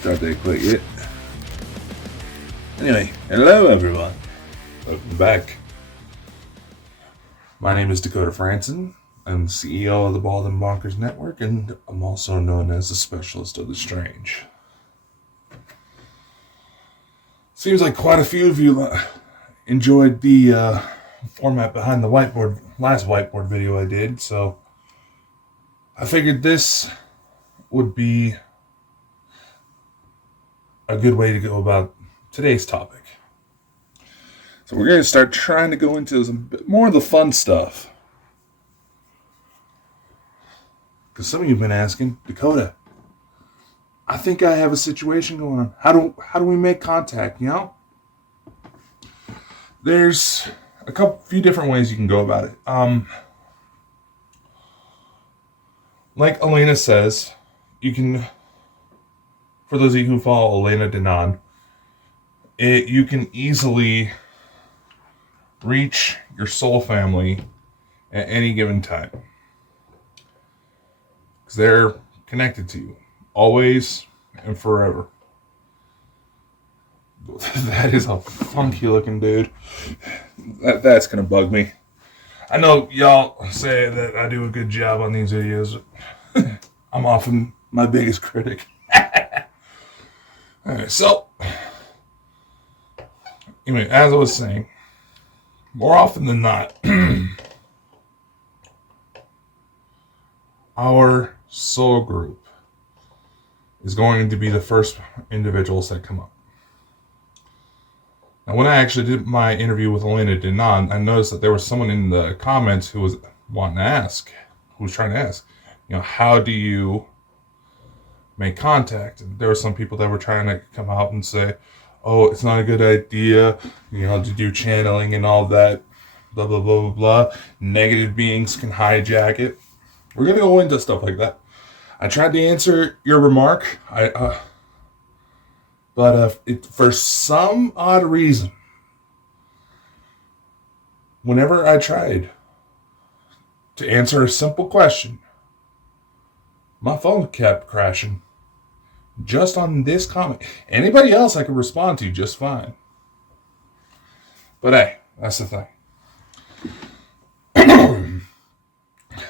Start that quick yet. Anyway, hello everyone. Welcome back. My name is Dakota Franson. I'm the CEO of the Bonkers Network, and I'm also known as the Specialist of the Strange. Seems like quite a few of you enjoyed the format behind the last whiteboard video I did, so I figured this would be a good way to go about today's topic. So we're going to start trying to go into some bit more of the fun stuff. Because some of you have been asking, Dakota, I think I have a situation going on. How do we make contact, you know? There's a few different ways you can go about it. Like Elena says, you can, for those of you who follow Elena Denon, you can easily reach your soul family at any given time. Because they're connected to you, always and forever. That is a funky looking dude. That's going to bug me. I know y'all say that I do a good job on these videos. I'm often my biggest critic. Alright, so anyway, as I was saying, more often than not, our soul group is going to be the first individuals that come up. Now, when I actually did my interview with Elena Denon, I noticed that there was someone in the comments who was trying to ask, how do you make contact? And there were some people that were trying to come out and say, oh, it's not a good idea, to do channeling and all that, blah, blah, blah, blah, blah. Negative beings can hijack it. We're going to go into stuff like that. I tried to answer your remark, but for some odd reason, whenever I tried to answer a simple question, my phone kept crashing. Just on this comment. Anybody else I could respond to just fine. But hey, that's the thing.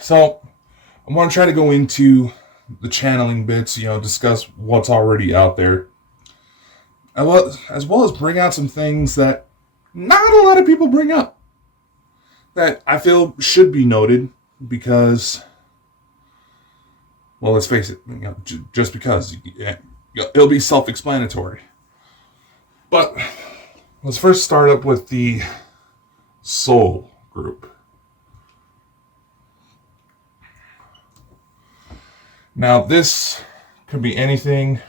So, I'm going to try to go into the channeling bits, discuss what's already out there. As well as bring out some things that not a lot of people bring up. That I feel should be noted because, well, let's face it, just because it'll be self-explanatory. But let's first start up with the soul group. Now, this could be anything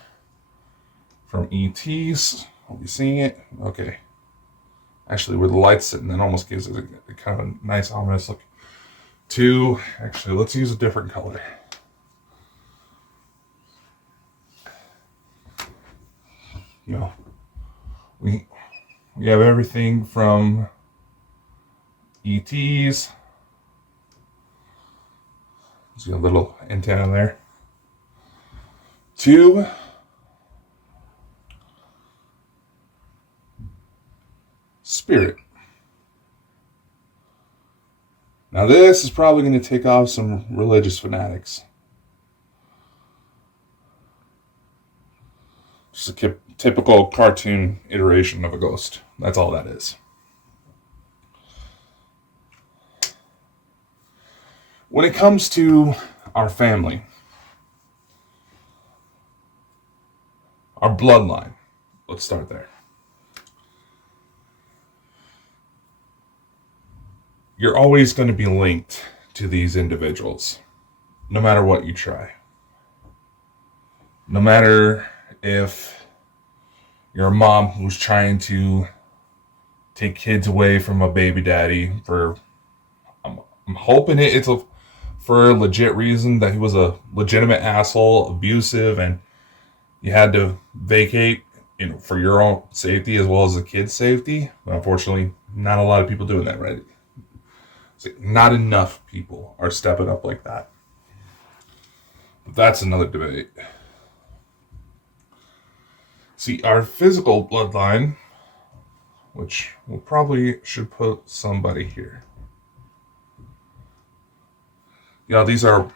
from ETs. Are you seeing it? Okay. Actually, where the light's sitting, that almost gives it a kind of a nice, ominous look. Actually, let's use a different color. We have everything from ETs. See a little antenna there. To spirit. Now this is probably going to take off some religious fanatics. Just a typical cartoon iteration of a ghost. That's all that is. When it comes to our family, our bloodline, let's start there. You're always going to be linked to these individuals, no matter what you try. No matter if you're a mom who's trying to take kids away from a baby daddy I'm hoping it's for a legit reason, that he was a legitimate asshole, abusive, and you had to vacate, for your own safety as well as the kids' safety. But unfortunately, not a lot of people doing that, right? Not enough people are stepping up like that. But that's another debate. See, our physical bloodline, which we probably should put somebody here. These are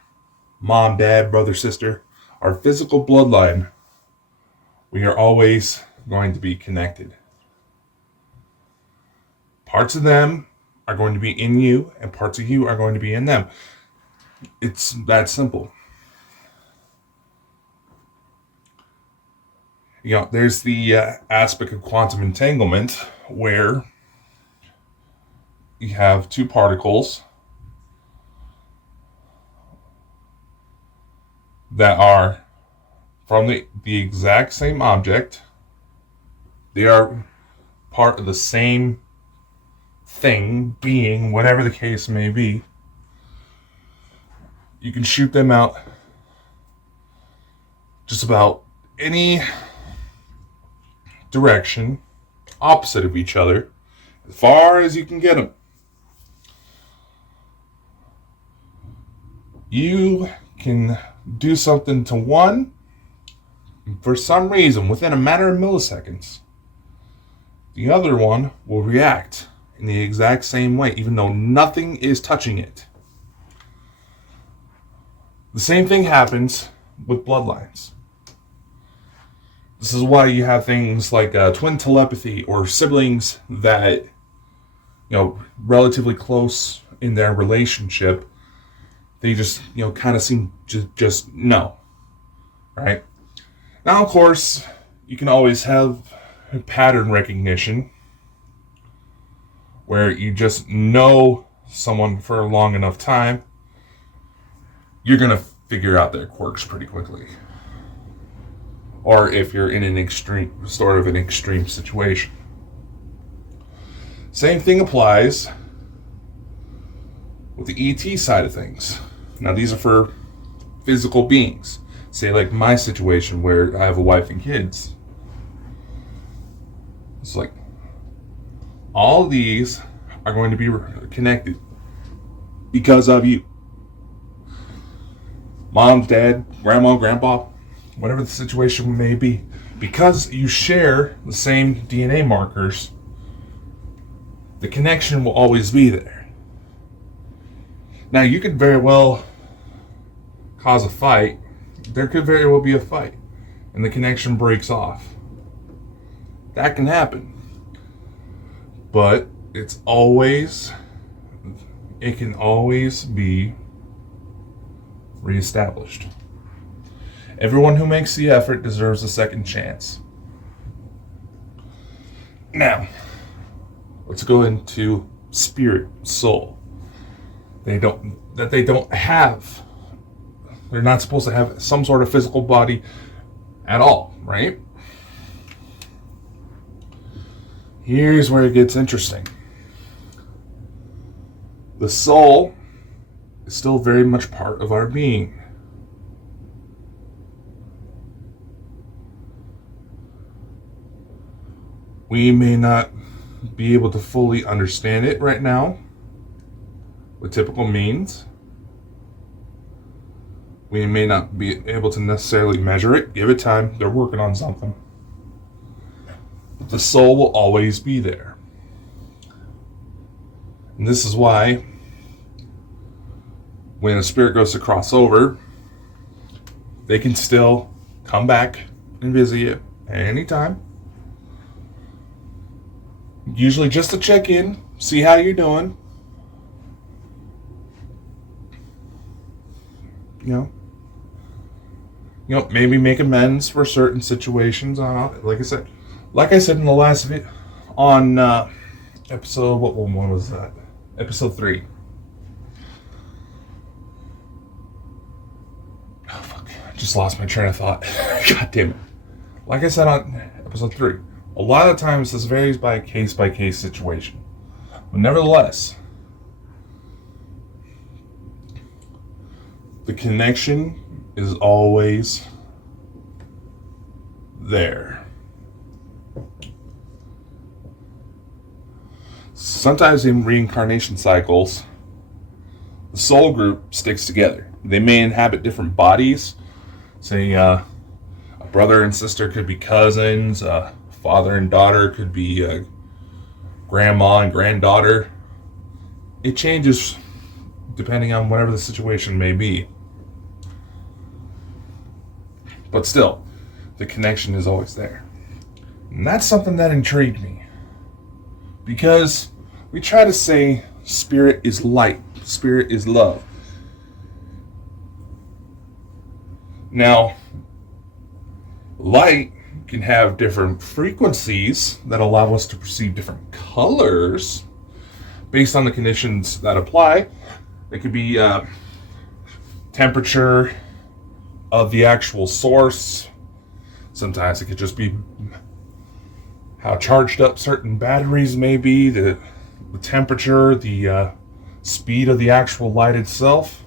mom, dad, brother, sister. Our physical bloodline, we are always going to be connected. Parts of them are going to be in you, and parts of you are going to be in them. It's that simple. There's the aspect of quantum entanglement where you have two particles that are from the exact same object. They are part of the same thing, being, whatever the case may be. You can shoot them out just about any direction opposite of each other, as far as you can get them. You can do something to one, for some reason, within a matter of milliseconds, the other one will react in the exact same way, even though nothing is touching it. The same thing happens with bloodlines. This is why you have things like twin telepathy, or siblings that, relatively close in their relationship. They just, kind of seem to just know, right? Now, of course, you can always have pattern recognition, where you just know someone for a long enough time, you're going to figure out their quirks pretty quickly. Or if you're in an extreme situation. Same thing applies with the ET side of things. Now, these are for physical beings. Say, like my situation where I have a wife and kids. It's like, all these are going to be connected because of you. Mom, dad, grandma, grandpa, whatever the situation may be. Because you share the same DNA markers, the connection will always be there. Now, you could very well cause a fight. There could very well be a fight, and the connection breaks off. That can happen. But it can always be reestablished. Everyone who makes the effort deserves a second chance. Now, let's go into spirit, soul. They're not supposed to have some sort of physical body at all, right? Here's where it gets interesting. The soul is still very much part of our being. We may not be able to fully understand it right now with typical means. We may not be able to necessarily measure it. Give it time. They're working on something. But the soul will always be there. And this is why when a spirit goes to cross over, they can still come back and visit you at any time. Usually just to check in, see how you're doing. Maybe make amends for certain situations. Like I said in the last video, on episode, what one was that? Episode 3. Oh fuck! I just lost my train of thought. God damn it! Like I said on episode 3, a lot of times this varies by case situation, but nevertheless, the connection is always there. Sometimes in reincarnation cycles, the soul group sticks together. They may inhabit different bodies. Say a brother and sister could be cousins. Father and daughter could be grandma and granddaughter. It changes depending on whatever the situation may be. But still, the connection is always there. And that's something that intrigued me. Because we try to say spirit is light, spirit is love. Now, light can have different frequencies that allow us to perceive different colors based on the conditions that apply. It could be temperature of the actual source. Sometimes it could just be how charged up certain batteries may be, the temperature, the speed of the actual light itself.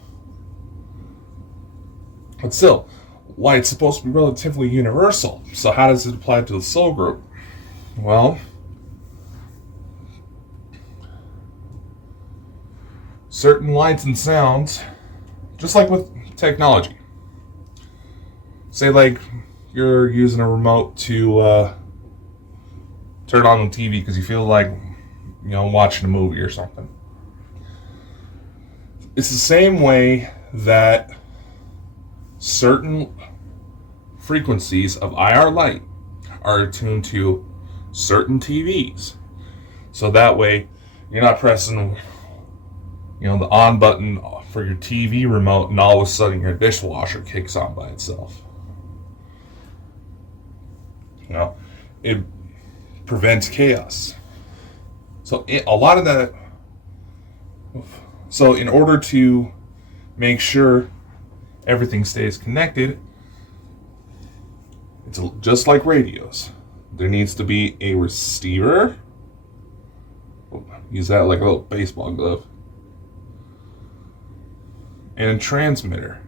But still, light's supposed to be relatively universal. So how does it apply to the soul group? Well, certain lights and sounds, just like with technology. Say like you're using a remote to turn on the TV because you feel like, watching a movie or something. It's the same way that certain frequencies of IR light are attuned to certain TVs. So that way you're not pressing the on button for your TV remote and all of a sudden your dishwasher kicks on by itself. It prevents chaos. So a lot of that. So in order to make sure everything stays connected, it's just like radios. There needs to be a receiver. Use that like a little baseball glove. And a transmitter.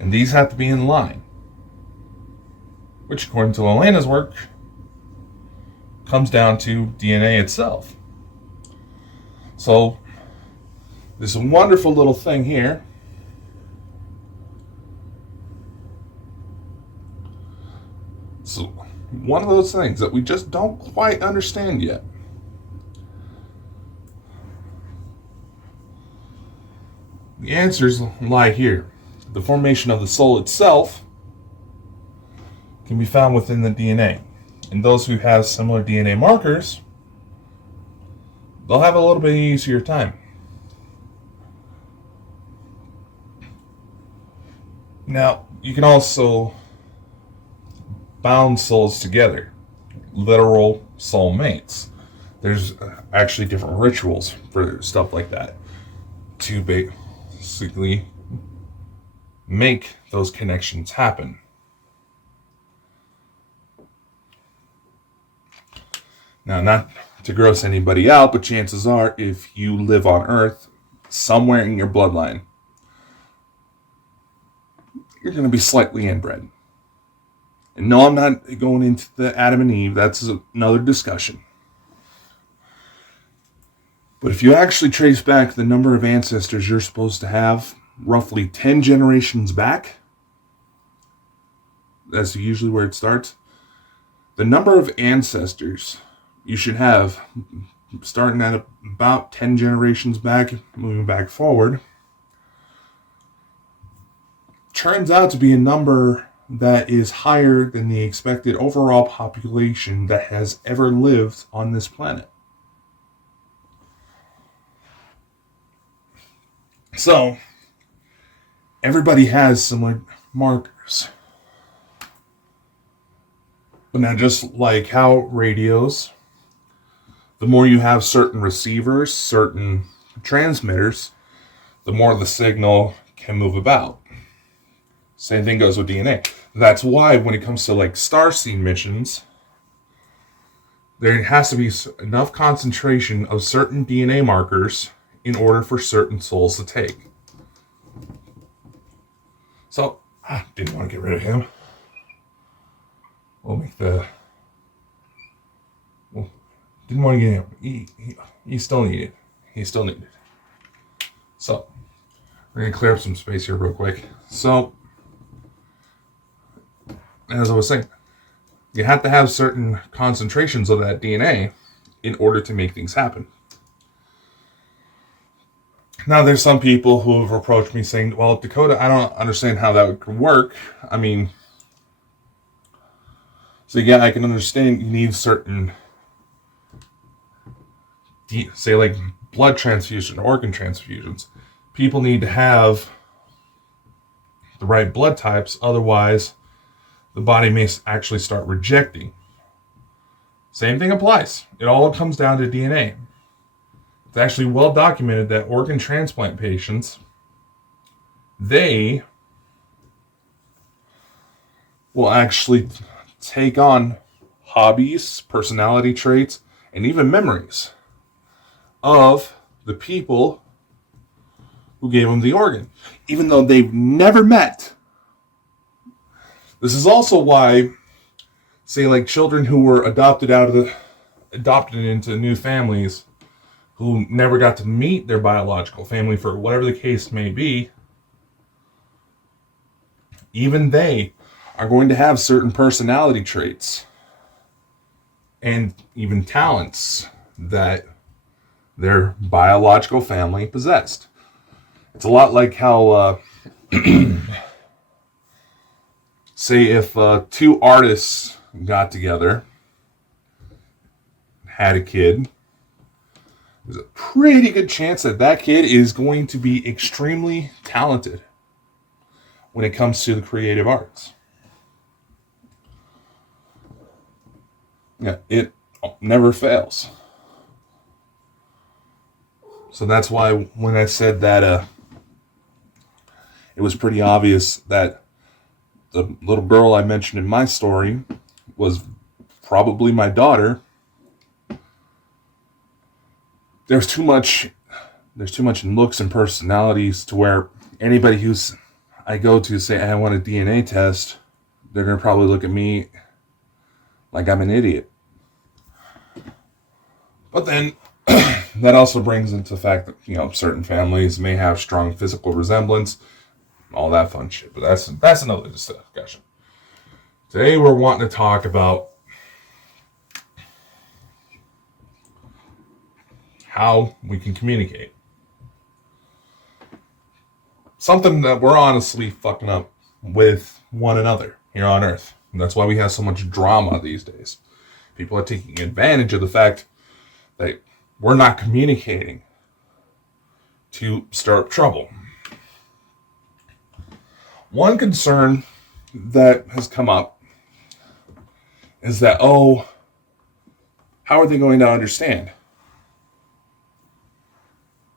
And these have to be in line. Which, according to Elena's work, comes down to DNA itself. So, this wonderful little thing here so one of those things that we just don't quite understand yet. The answers lie here. The formation of the soul itself can be found within the DNA. And those who have similar DNA markers, they'll have a little bit easier time. Now, you can also bound souls together, literal soulmates. There's actually different rituals for stuff like that to basically make those connections happen. Now, not to gross anybody out, but chances are, if you live on Earth, somewhere in your bloodline, you're going to be slightly inbred. And no, I'm not going into the Adam and Eve. That's another discussion. But if you actually trace back the number of ancestors you're supposed to have, roughly 10 generations back, that's usually where it starts, the number of ancestors you should have, starting at about 10 generations back, moving back forward, turns out to be a number that is higher than the expected overall population that has ever lived on this planet. So, everybody has similar markers. But now, just like how radios, the more you have certain receivers, certain transmitters, the more the signal can move about. Same thing goes with DNA. That's why when it comes to like starseed missions, there has to be enough concentration of certain DNA markers in order for certain souls to take. So, I didn't want to get rid of him. We'll didn't want to get him. He still needed. He still needed. So, we're going to clear up some space here real quick. So, as I was saying, you have to have certain concentrations of that DNA in order to make things happen. Now, there's some people who have approached me saying, well, Dakota, I don't understand how that would work. I mean, so yeah, I can understand you need certain, say like blood transfusion, organ transfusions. People need to have the right blood types, otherwise the body may actually start rejecting. Same thing applies. It all comes down to DNA. It's actually well documented that organ transplant patients, they will actually take on hobbies, personality traits, and even memories of the people who gave them the organ, even though they've never met. This is also why, say, like children who were adopted into new families, who never got to meet their biological family for whatever the case may be, even they are going to have certain personality traits and even talents that their biological family possessed. It's a lot like how, say, if two artists got together, had a kid, there's a pretty good chance that that kid is going to be extremely talented when it comes to the creative arts. Yeah, it never fails. So that's why when I said that it was pretty obvious that the little girl I mentioned in my story was probably my daughter, there's too much in looks and personalities to where anybody I go to say I want a DNA test, they're going to probably look at me like I'm an idiot. But then that also brings into the fact that, certain families may have strong physical resemblance, all that fun shit. But that's another discussion. Today we're wanting to talk about how we can communicate. Something that we're honestly fucking up with one another here on Earth. And that's why we have so much drama these days. People are taking advantage of the fact that we're not communicating to stir up trouble. One concern that has come up is that, how are they going to understand?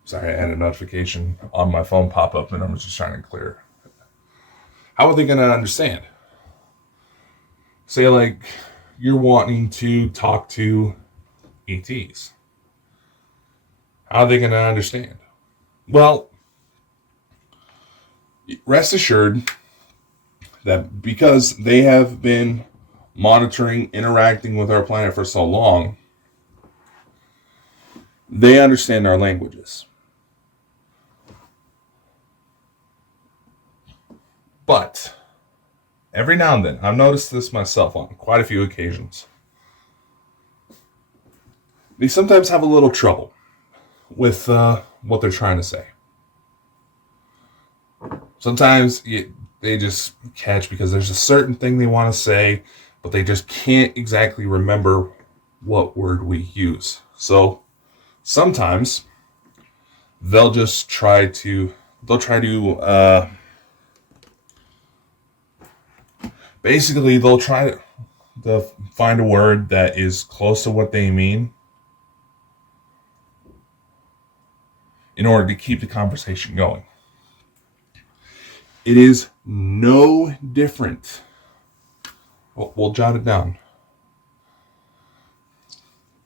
Sorry, I had a notification on my phone pop up and I was just trying to clear. How are they going to understand? Say like you're wanting to talk to ETs. How are they going to understand? Well, rest assured that because they have been monitoring, interacting with our planet for so long, they understand our languages. But every now and then, I've noticed this myself on quite a few occasions, they sometimes have a little trouble with what they're trying to say. Sometimes they just catch because there's a certain thing they want to say, but they just can't exactly remember what word we use. So sometimes they'll try to find a word that is close to what they mean in order to keep the conversation going. It is no different. We'll jot it down.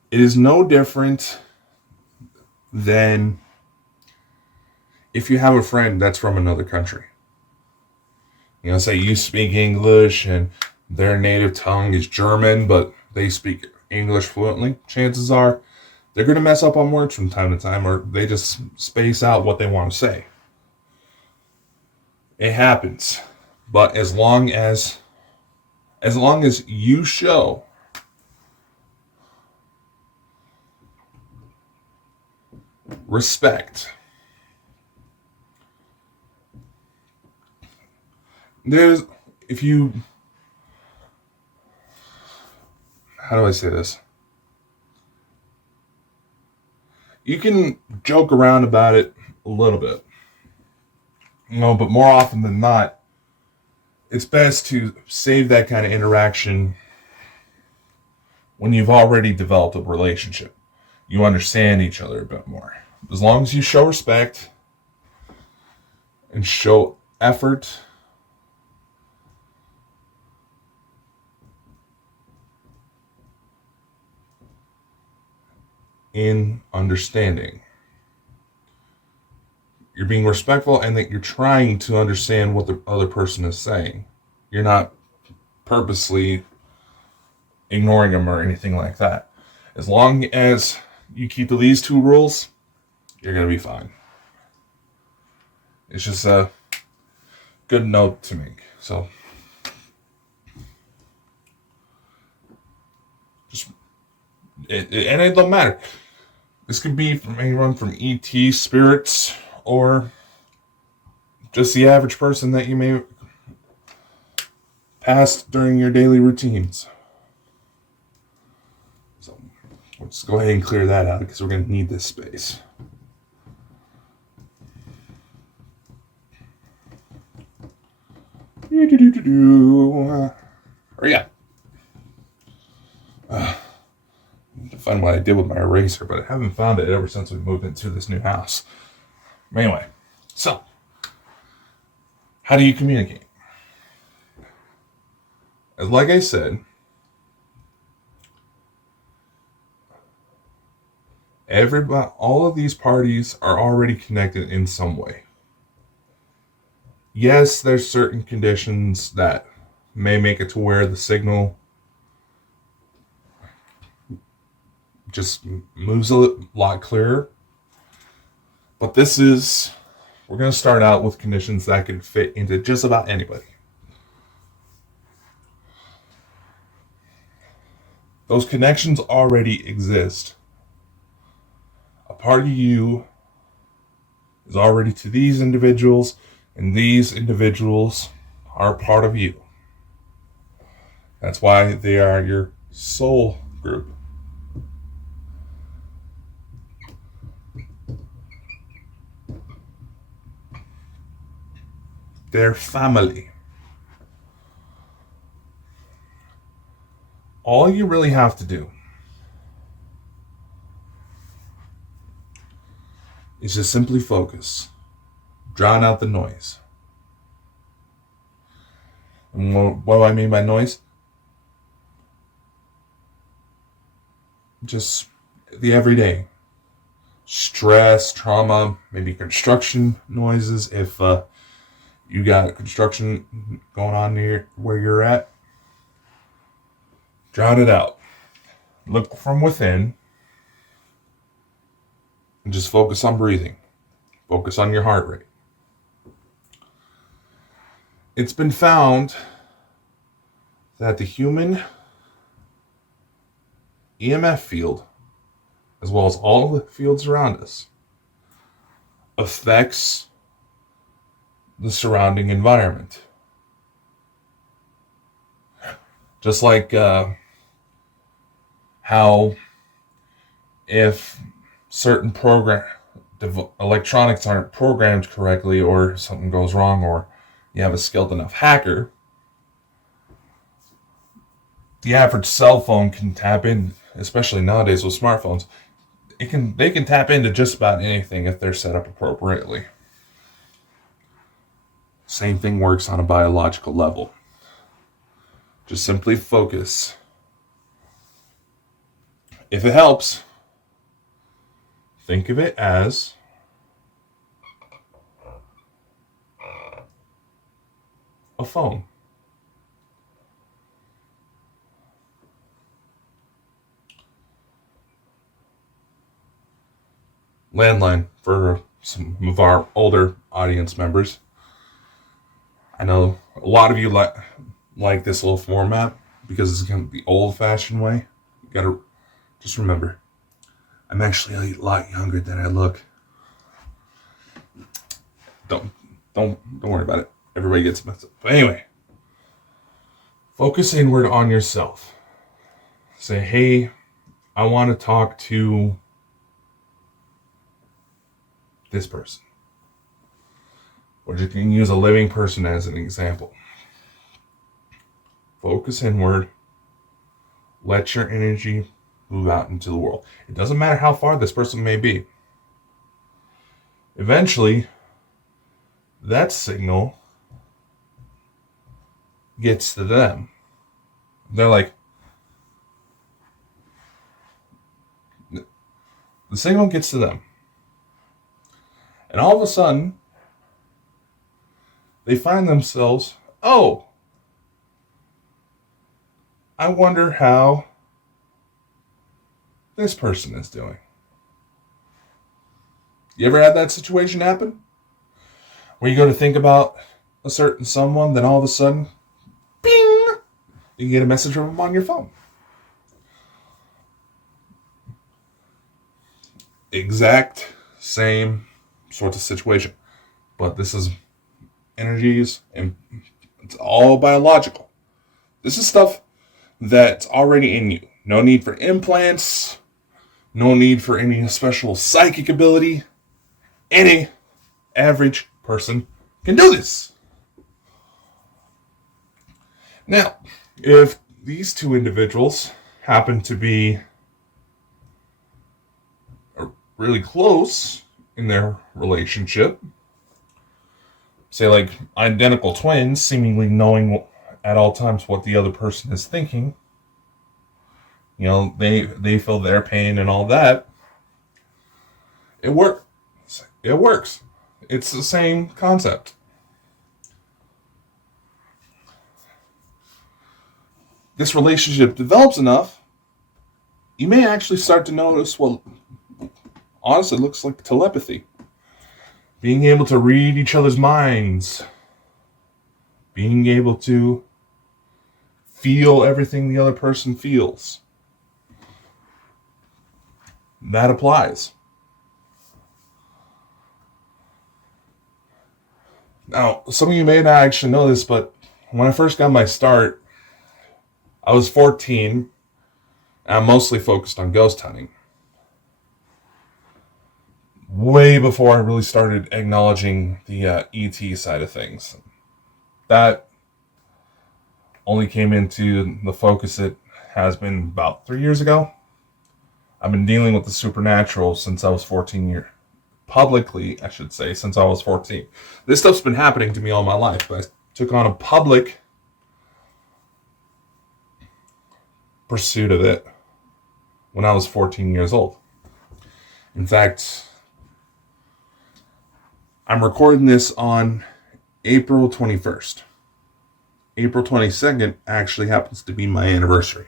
It is no different than if you have a friend that's from another country. Say you speak English and their native tongue is German, but they speak English fluently, chances are they're going to mess up on words from time to time, or they just space out what they want to say. It happens. But as long as you show respect, there's if you how do I say this? You can joke around about it a little bit. But more often than not, it's best to save that kind of interaction when you've already developed a relationship. You understand each other a bit more. As long as you show respect and show effort, in understanding, you're being respectful and that you're trying to understand what the other person is saying. You're not purposely ignoring them or anything like that. As long as you keep to these two rules, you're going to be fine. It's just a good note to make. So, and it don't matter. This could be from anyone from ET spirits or just the average person that you may pass during your daily routines. So let's go ahead and clear that out because we're going to need this space. Hurry up. To find what I did with my eraser, but I haven't found it ever since we moved into this new house. Anyway, so how do you communicate? As like I said, all of these parties are already connected in some way. Yes, there's certain conditions that may make it to where the signal just moves a lot clearer. But we're going to start out with conditions that can fit into just about anybody. Those connections already exist. A part of you is already to these individuals, and these individuals are part of you. That's why they are your soul group. They're family. All you really have to do is just simply focus. Drown out the noise. And what do I mean by noise? Just the everyday. Stress, trauma, maybe construction noises. If you got construction going on near where you're at, drown it out. Look from within and just focus on breathing. Focus on your heart rate. It's been found that the human EMF field, as well as all the fields around us, affects the surrounding environment. Just like how if certain electronics aren't programmed correctly, or something goes wrong, or you have a skilled enough hacker, the average cell phone can tap in, especially nowadays with smartphones. They can tap into just about anything if they're set up appropriately. Same thing works on a biological level. Just simply focus. If it helps, think of it as a phone. landline for some of our older audience members. I know a lot of you like this little format because it's kind of the old-fashioned way. You gotta just remember, I'm actually a lot younger than I look. Don't worry about it. Everybody gets messed up. But anyway, focus inward on yourself. Say, hey, I want to talk to this person. Or you can use a living person as an example. Focus inward. Let your energy move out into the world. It doesn't matter how far this person may be. Eventually, that signal gets to them. They're like, the signal gets to them. And all of a sudden, they find themselves, oh, I wonder how this person is doing. You ever had that situation happen? Where you go to think about a certain someone, then all of a sudden, bing, you get a message from them on your phone. Exact same sort of situation. But this is energies, and it's all biological. This is stuff that's already in you. No need for implants. No need for any special psychic ability. Any average person can do this. Now, if these two individuals happen to be really close in their relationship, say like identical twins, seemingly knowing at all times what the other person is thinking, you know, they feel their pain and all that, it works. It works. It's the same concept. This relationship develops enough, you may actually start to notice what honestly looks like telepathy. Being able to read each other's minds. Being able to feel everything the other person feels. That applies. Now, some of you may not actually know this, but when I first got my start, I was 14, and I'm mostly focused on ghost hunting. Way before I really started acknowledging the ET side of things. That only came into the focus it has been about 3 years ago. I've been dealing with the supernatural since I was 14 years. Publicly, I should say, since I was 14. This stuff's been happening to me all my life, but I took on a public pursuit of it when I was 14 years old. In fact, I'm recording this on April 21st. April 22nd actually happens to be my anniversary.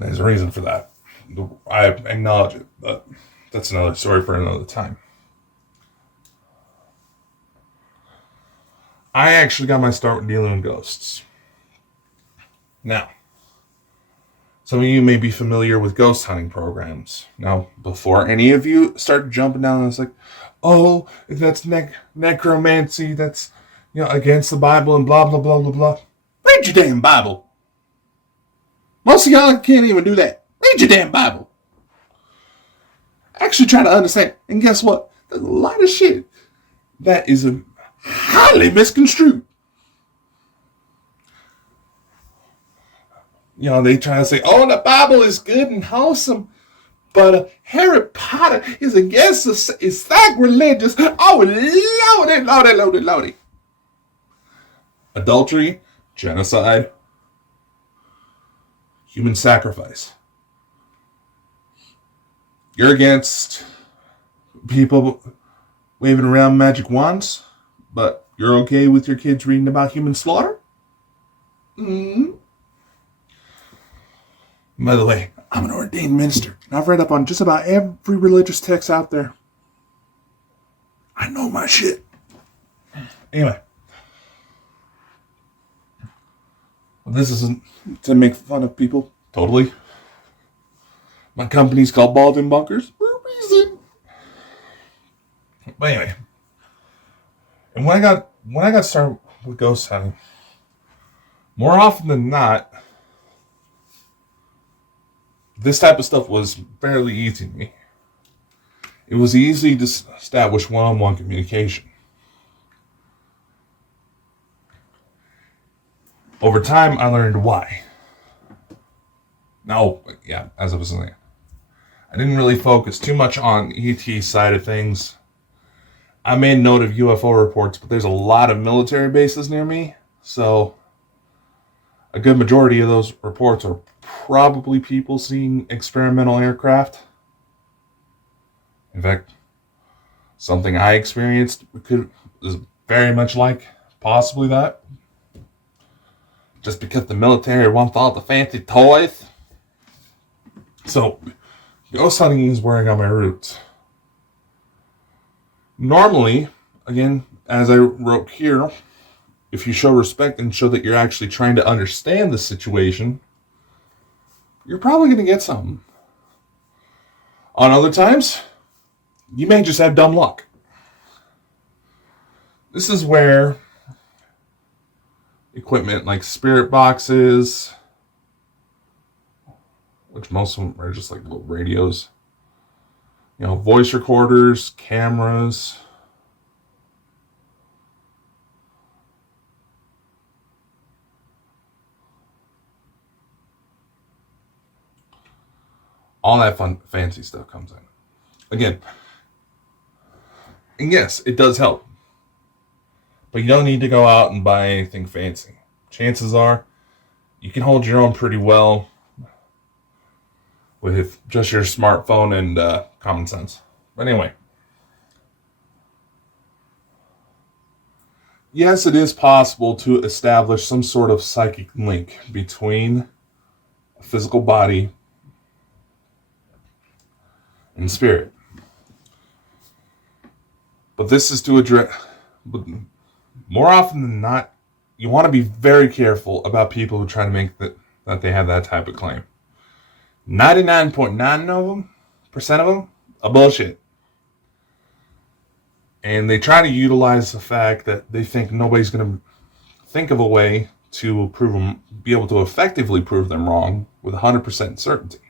There's a reason for that. I acknowledge it, but that's another story for another time. I actually got my start with dealing with ghosts. Now, some of you may be familiar with ghost hunting programs. Now, before any of you start jumping down, it's like, oh, that's necromancy, that's, you know, against the Bible and blah, blah, blah, blah, blah. Read your damn Bible. Most of y'all can't even do that. Read your damn Bible. Actually try to understand. And guess what? There's a lot of shit that is highly misconstrued. You know, they try to say, oh, the Bible is good and wholesome, but Harry Potter is against us. It's sacrilegious. Oh, lordy. Adultery, genocide, human sacrifice. You're against people waving around magic wands, but you're okay with your kids reading about human slaughter? Mm-hmm. By the way, I'm an ordained minister, and I've read up on just about every religious text out there. I know my shit. Anyway, this isn't to make fun of people. Totally. My company's called Bonkers for a reason. But anyway, and when I got started with ghost hunting, more often than not, this type of stuff was fairly easy to me. It was easy to establish one-on-one communication. Over time, I learned why. Now, yeah, as I was saying, I didn't really focus too much on ET side of things. I made note of UFO reports, but there's a lot of military bases near me, so a good majority of those reports are probably people seeing experimental aircraft. In fact, something I experienced is very much like possibly that. Just because the military wants all the fancy toys. So, ghost hunting is where I got my roots. Normally, again, as I wrote here, if you show respect and show that you're actually trying to understand the situation, you're probably going to get something. On other times, you may just have dumb luck. This is where equipment like spirit boxes, which most of them are just like little radios, voice recorders, cameras, all that fun, fancy stuff comes in. Again, and yes, it does help. But you don't need to go out and buy anything fancy. Chances are, you can hold your own pretty well with just your smartphone and common sense. But anyway. Yes, it is possible to establish some sort of psychic link between a physical body and spirit. But this is to address... More often than not, you want to be very careful about people who try to make that they have that type of claim. 99.9% of them are bullshit. And they try to utilize the fact that they think nobody's going to think of a way to be able to effectively prove them wrong with 100% certainty.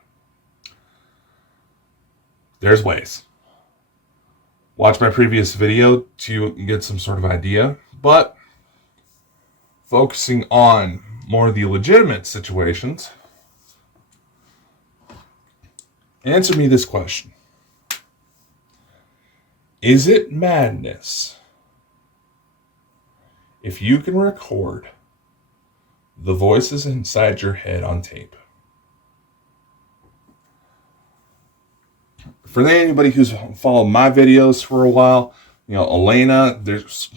There's ways. Watch my previous video to get some sort of idea. But focusing on more of the legitimate situations, answer me this question. Is it madness if you can record the voices inside your head on tape? For anybody who's followed my videos for a while, Elena, there's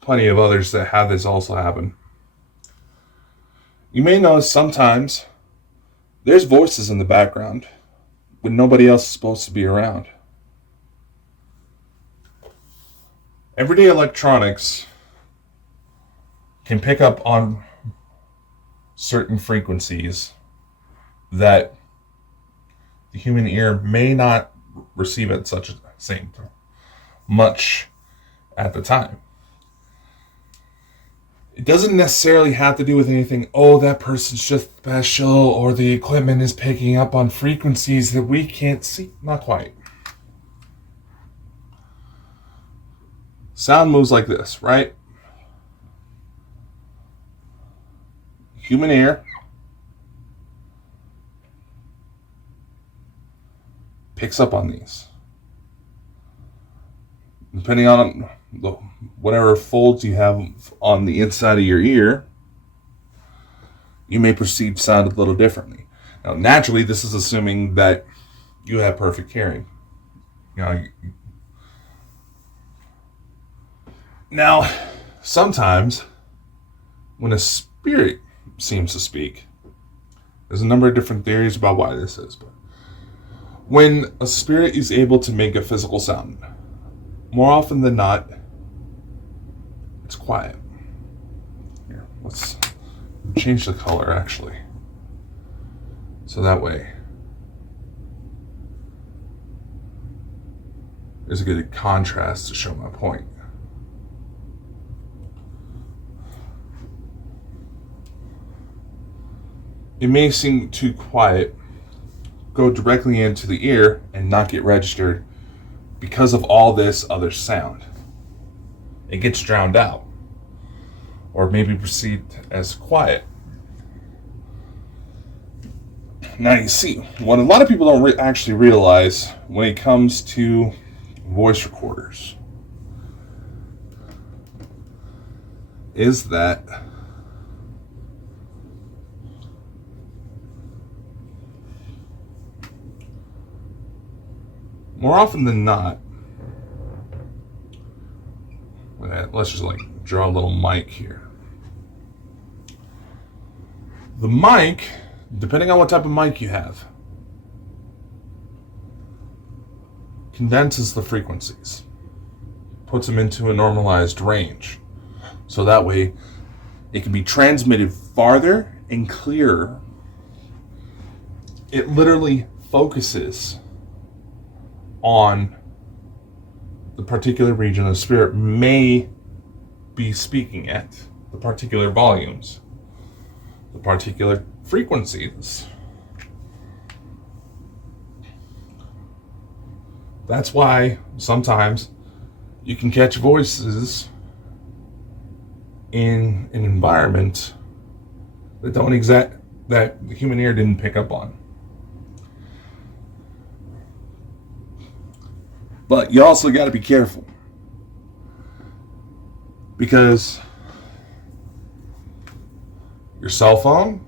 plenty of others that have this also happen. You may notice sometimes there's voices in the background when nobody else is supposed to be around. Everyday electronics can pick up on certain frequencies that the human ear may not receive at such a same time. Much at the time. It doesn't necessarily have to do with anything, that person's just special, or the equipment is picking up on frequencies that we can't see. Not quite. Sound moves like this, right? Human ear picks up on these. Depending on whatever folds you have on the inside of your ear, you may perceive sound a little differently. Now, naturally, this is assuming that you have perfect hearing. Now, sometimes when a spirit seems to speak, There's a number of different theories about why this is, but when a spirit is able to make a physical sound, more often than not, it's quiet. Here, let's change the color actually. So that way there's a good contrast to show my point. It may seem too quiet, go directly into the ear and not get registered because of all this other sound. It gets drowned out, or maybe perceived as quiet. Now you see, what a lot of people don't actually realize when it comes to voice recorders is that more often than not, let's just like draw a little mic here. The mic, depending on what type of mic you have, condenses the frequencies, puts them into a normalized range. So that way it can be transmitted farther and clearer. It literally focuses on the particular region the spirit may be speaking at, the particular volumes, the particular frequencies. That's why sometimes you can catch voices in an environment that that the human ear didn't pick up on. But you also got to be careful, because your cell phone,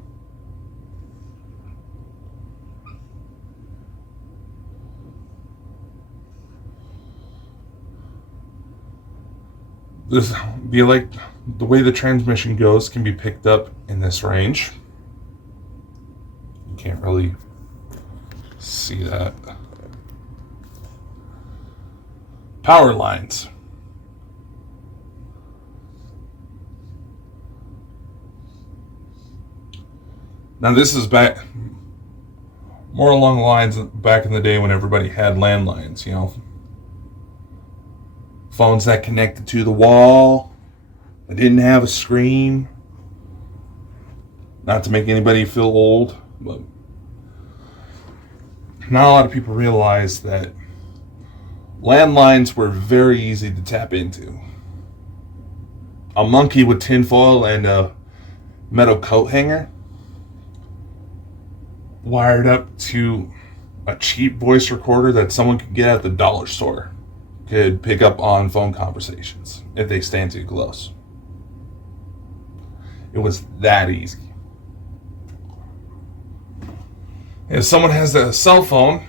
the way the transmission goes can be picked up in this range. You can't really see that. Power lines. Now this is more along the lines of back in the day when everybody had landlines, phones that connected to the wall, that didn't have a screen. Not to make anybody feel old, but not a lot of people realize that landlines were very easy to tap into. A monkey with tinfoil and a metal coat hanger wired up to a cheap voice recorder that someone could get at the dollar store could pick up on phone conversations if they stand too close. It was that easy. If someone has a cell phone,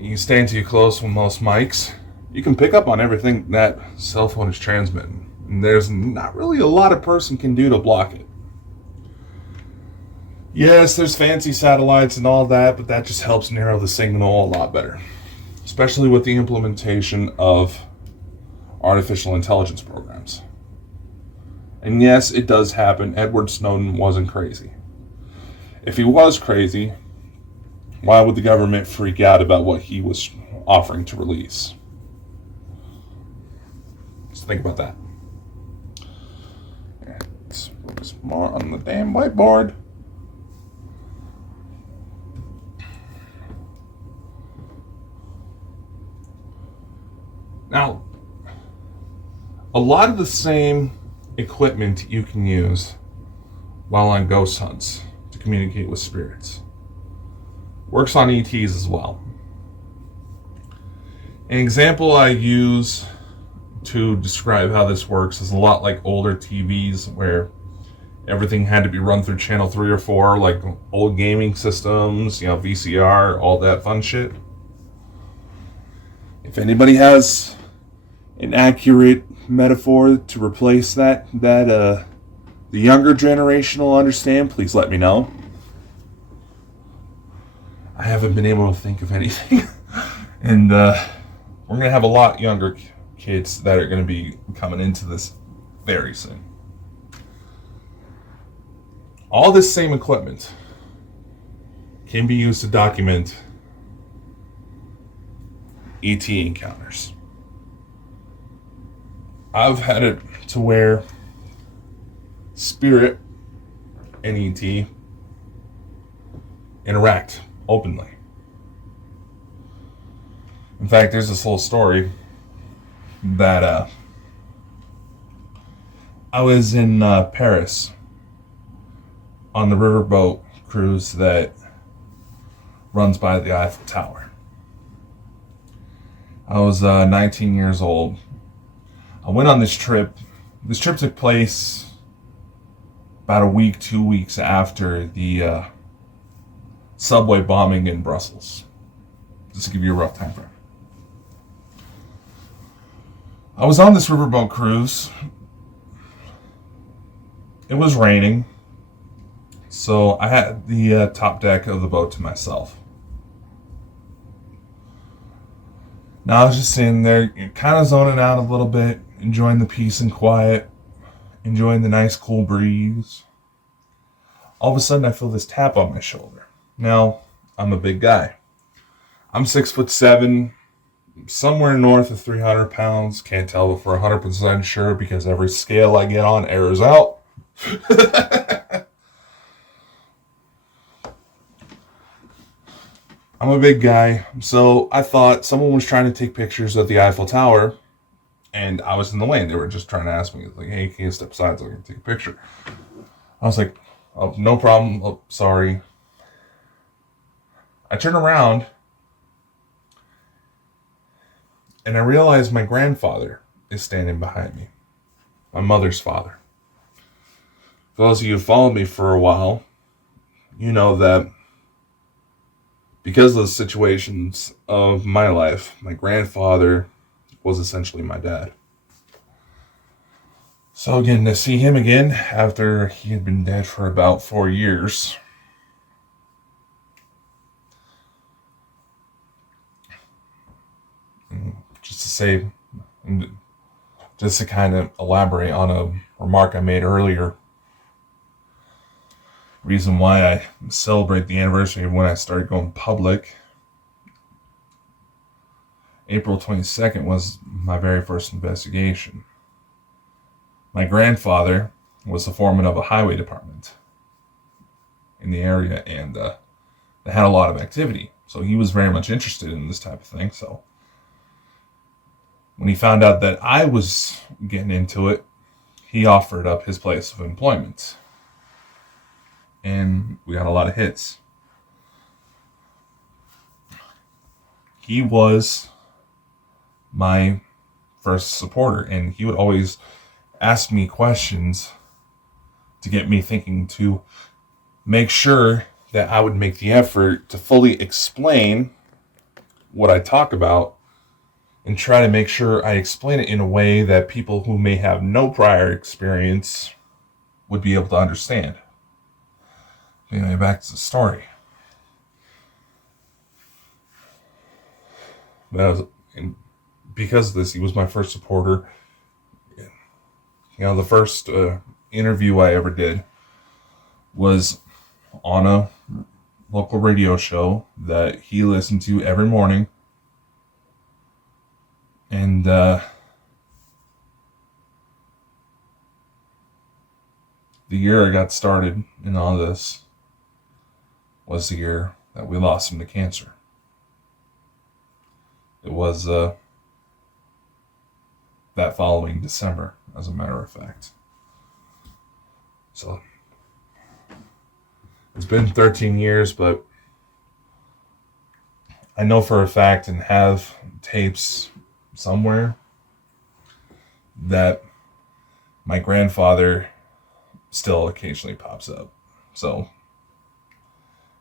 you stand too close with most mics, you can pick up on everything that cell phone is transmitting. And there's not really a lot a person can do to block it. Yes, there's fancy satellites and all that, but that just helps narrow the signal a lot better. Especially with the implementation of artificial intelligence programs. And yes, it does happen. Edward Snowden wasn't crazy. If he was crazy, why would the government freak out about what he was offering to release? Just think about that. Let's focus more on the damn whiteboard. Now, a lot of the same equipment you can use while on ghost hunts to communicate with spirits works on ETs as well. An example I use to describe how this works is a lot like older TVs where everything had to be run through channel 3 or 4, like old gaming systems, VCR, all that fun shit. If anybody has an accurate metaphor to replace that the younger generation will understand, please let me know. I haven't been able to think of anything. And we're going to have a lot younger kids that are going to be coming into this very soon. All this same equipment can be used to document ET encounters. I've had it to where spirit and ET interact openly. In fact, there's this whole story that I was in Paris on the riverboat cruise that runs by the Eiffel Tower. I was 19 years old. I went on this trip. This trip took place about a week, 2 weeks after the subway bombing in Brussels. Just to give you a rough time frame. I was on this riverboat cruise. It was raining, so I had the top deck of the boat to myself. Now I was just sitting there, kind of zoning out a little bit, enjoying the peace and quiet, enjoying the nice cool breeze. All of a sudden I feel this tap on my shoulder. Now, I'm a big guy. I'm 6'7", somewhere north of 300 pounds. Can't tell for 100% sure because every scale I get on errors out. I'm a big guy, so I thought someone was trying to take pictures of the Eiffel Tower, and I was in the way, and they were just trying to ask me, like, hey, can you step aside so I can take a picture? I was like, oh, no problem, oh, sorry. I turn around, and I realize my grandfather is standing behind me, my mother's father. For those of you who followed me for a while, you know that because of the situations of my life, my grandfather was essentially my dad. So again, to see him again after he had been dead for about 4 years, just to kind of elaborate on a remark I made earlier, reason why I celebrate the anniversary of when I started going public. April 22nd was my very first investigation. My grandfather was the foreman of a highway department in the area, and they had a lot of activity. So he was very much interested in this type of thing. So when he found out that I was getting into it, he offered up his place of employment. And we got a lot of hits. He was my first supporter, and he would always ask me questions to get me thinking, to make sure that I would make the effort to fully explain what I talk about and try to make sure I explain it in a way that people who may have no prior experience would be able to understand. Anyway, back to the story. And because of this, he was my first supporter. You know, the first interview I ever did was on a local radio show that he listened to every morning. And the year I got started in all this was the year that we lost him to cancer. It was that following December, as a matter of fact. So it's been 13 years, but I know for a fact and have tapes somewhere that my grandfather still occasionally pops up. So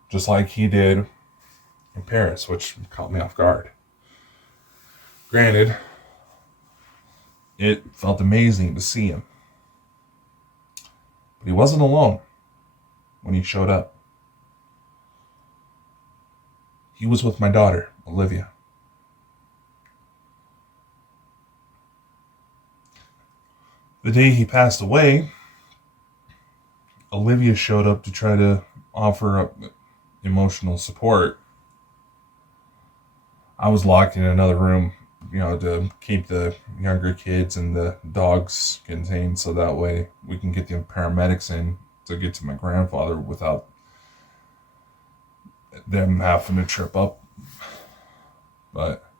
just like he did in Paris, which caught me off guard. Granted, it felt amazing to see him. But he wasn't alone when he showed up. He was with my daughter, Olivia. The day he passed away, Olivia showed up to try to offer up emotional support. I was locked in another room, to keep the younger kids and the dogs contained so that way we can get the paramedics in to get to my grandfather without them having to trip up. But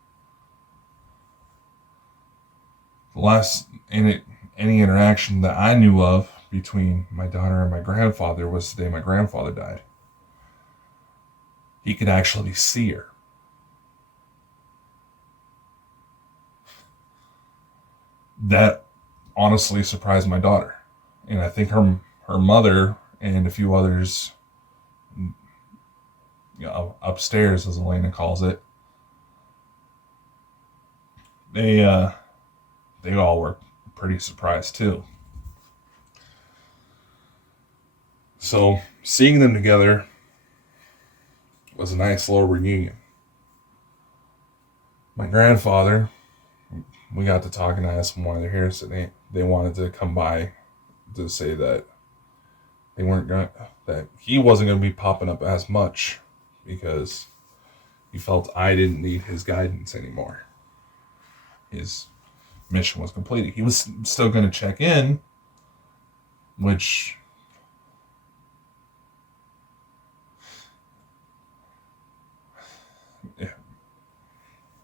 the last any interaction that I knew of between my daughter and my grandfather was the day my grandfather died. He could actually see her. That honestly surprised my daughter. And I think her mother and a few others, upstairs, as Elena calls it, they all were pretty surprised too. So seeing them together was a nice little reunion. My grandfather, we got to talking. I asked them why they're here, so they wanted to come by to say that that he wasn't going to be popping up as much because he felt I didn't need his guidance anymore. His mission was completed. He was still going to check in, which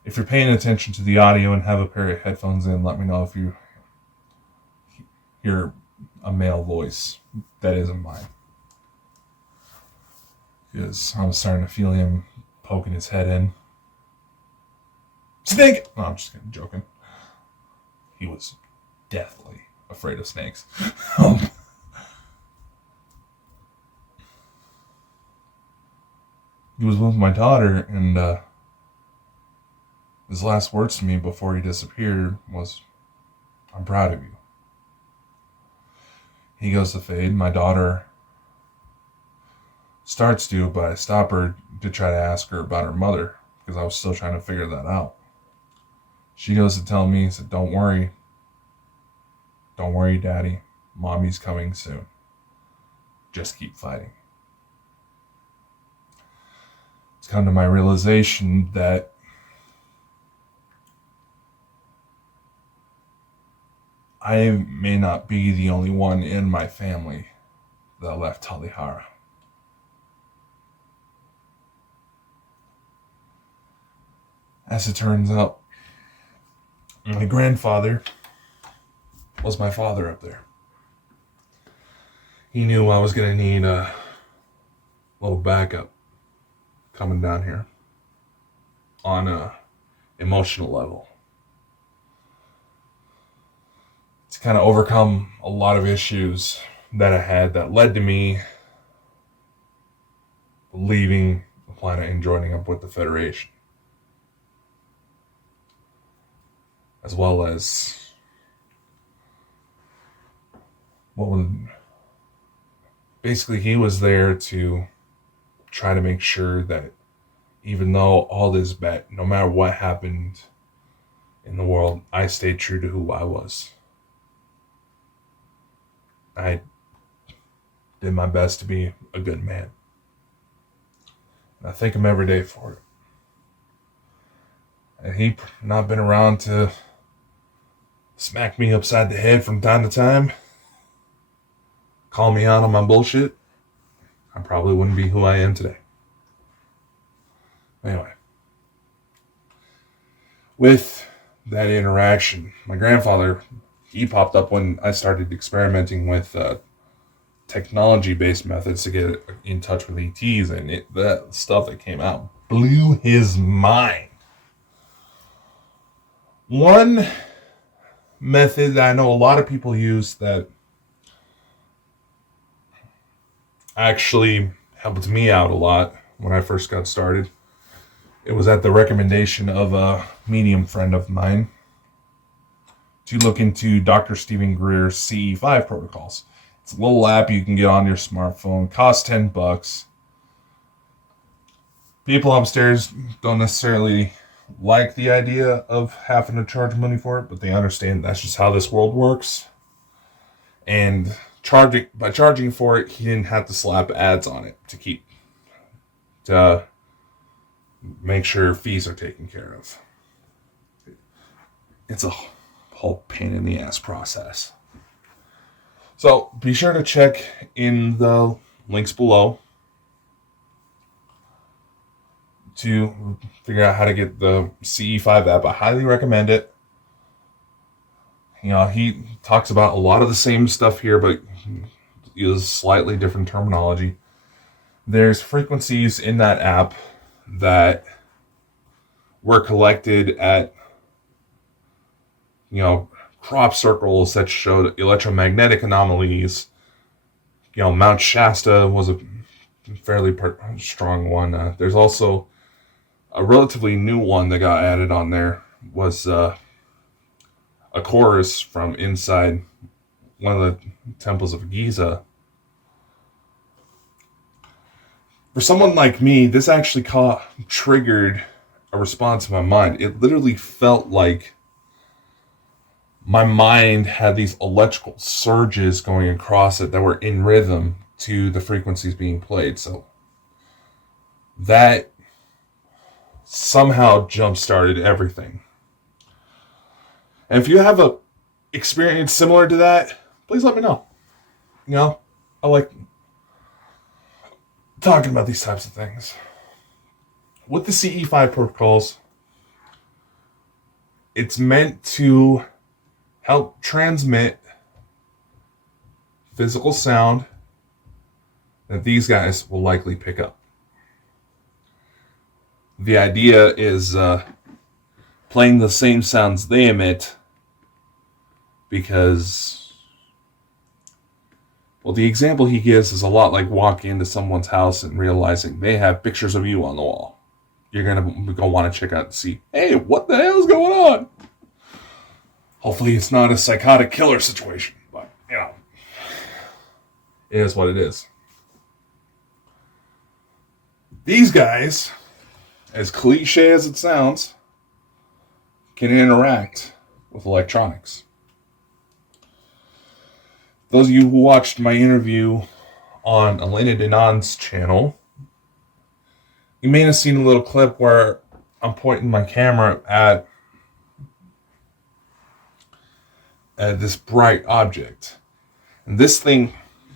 if you're paying attention to the audio and have a pair of headphones in, let me know if you hear a male voice that isn't mine. Because I was starting to feel him poking his head in. Snake! No, I'm just kidding, joking. He was deathly afraid of snakes. He was with my daughter, and his last words to me before he disappeared was, "I'm proud of you." He goes to fade. My daughter starts to, but I stop her to try to ask her about her mother because I was still trying to figure that out. She goes to tell me, said, Don't worry, Daddy. Mommy's coming soon. Just keep fighting." It's come to my realization that I may not be the only one in my family that left Talihara. As it turns out, my grandfather was my father up there. He knew I was going to need a little backup coming down here on a emotional level to kind of overcome a lot of issues that I had that led to me leaving the planet and joining up with the Federation. As well as basically he was there to try to make sure that even though all this bad, no matter what happened in the world, I stayed true to who I was. I did my best to be a good man. And I thank him every day for it. And he not been around to smack me upside the head from time to time, call me out on my bullshit, I probably wouldn't be who I am today. Anyway, with that interaction, my grandfather, he popped up when I started experimenting with technology-based methods to get in touch with ETs, and that stuff that came out blew his mind. One method that I know a lot of people use that actually helped me out a lot when I first got started. It was at the recommendation of a medium friend of mine to look into Dr. Stephen Greer's CE5 protocols. It's a little app you can get on your smartphone, costs $10. People upstairs don't necessarily like the idea of having to charge money for it, but they understand that's just how this world works. And by charging for it, he didn't have to slap ads on it to make sure fees are taken care of. It's a whole pain in the ass process. So be sure to check in the links below to figure out how to get the CE5 app. I highly recommend it. He talks about a lot of the same stuff here, but uses slightly different terminology. There's frequencies in that app that were collected at, crop circles that showed electromagnetic anomalies. Mount Shasta was a fairly strong one. There's also a relatively new one that got added on there, was a chorus from inside one of the temples of Giza. For someone like me, this actually triggered a response in my mind. It literally felt like my mind had these electrical surges going across it that were in rhythm to the frequencies being played. So that somehow jump-started everything. And if you have a experience similar to that, please let me know. I like talking about these types of things. With the CE5 protocols, it's meant to help transmit physical sound that these guys will likely pick up. The idea is playing the same sounds they emit because, well, the example he gives is a lot like walking into someone's house and realizing they have pictures of you on the wall. You're going to go want to check out and see, hey, what the hell is going on? Hopefully it's not a psychotic killer situation, but, it is what it is. These guys, as cliche as it sounds, can interact with electronics. Those of you who watched my interview on Elena Denon's channel, you may have seen a little clip where I'm pointing my camera at this bright object. And this thing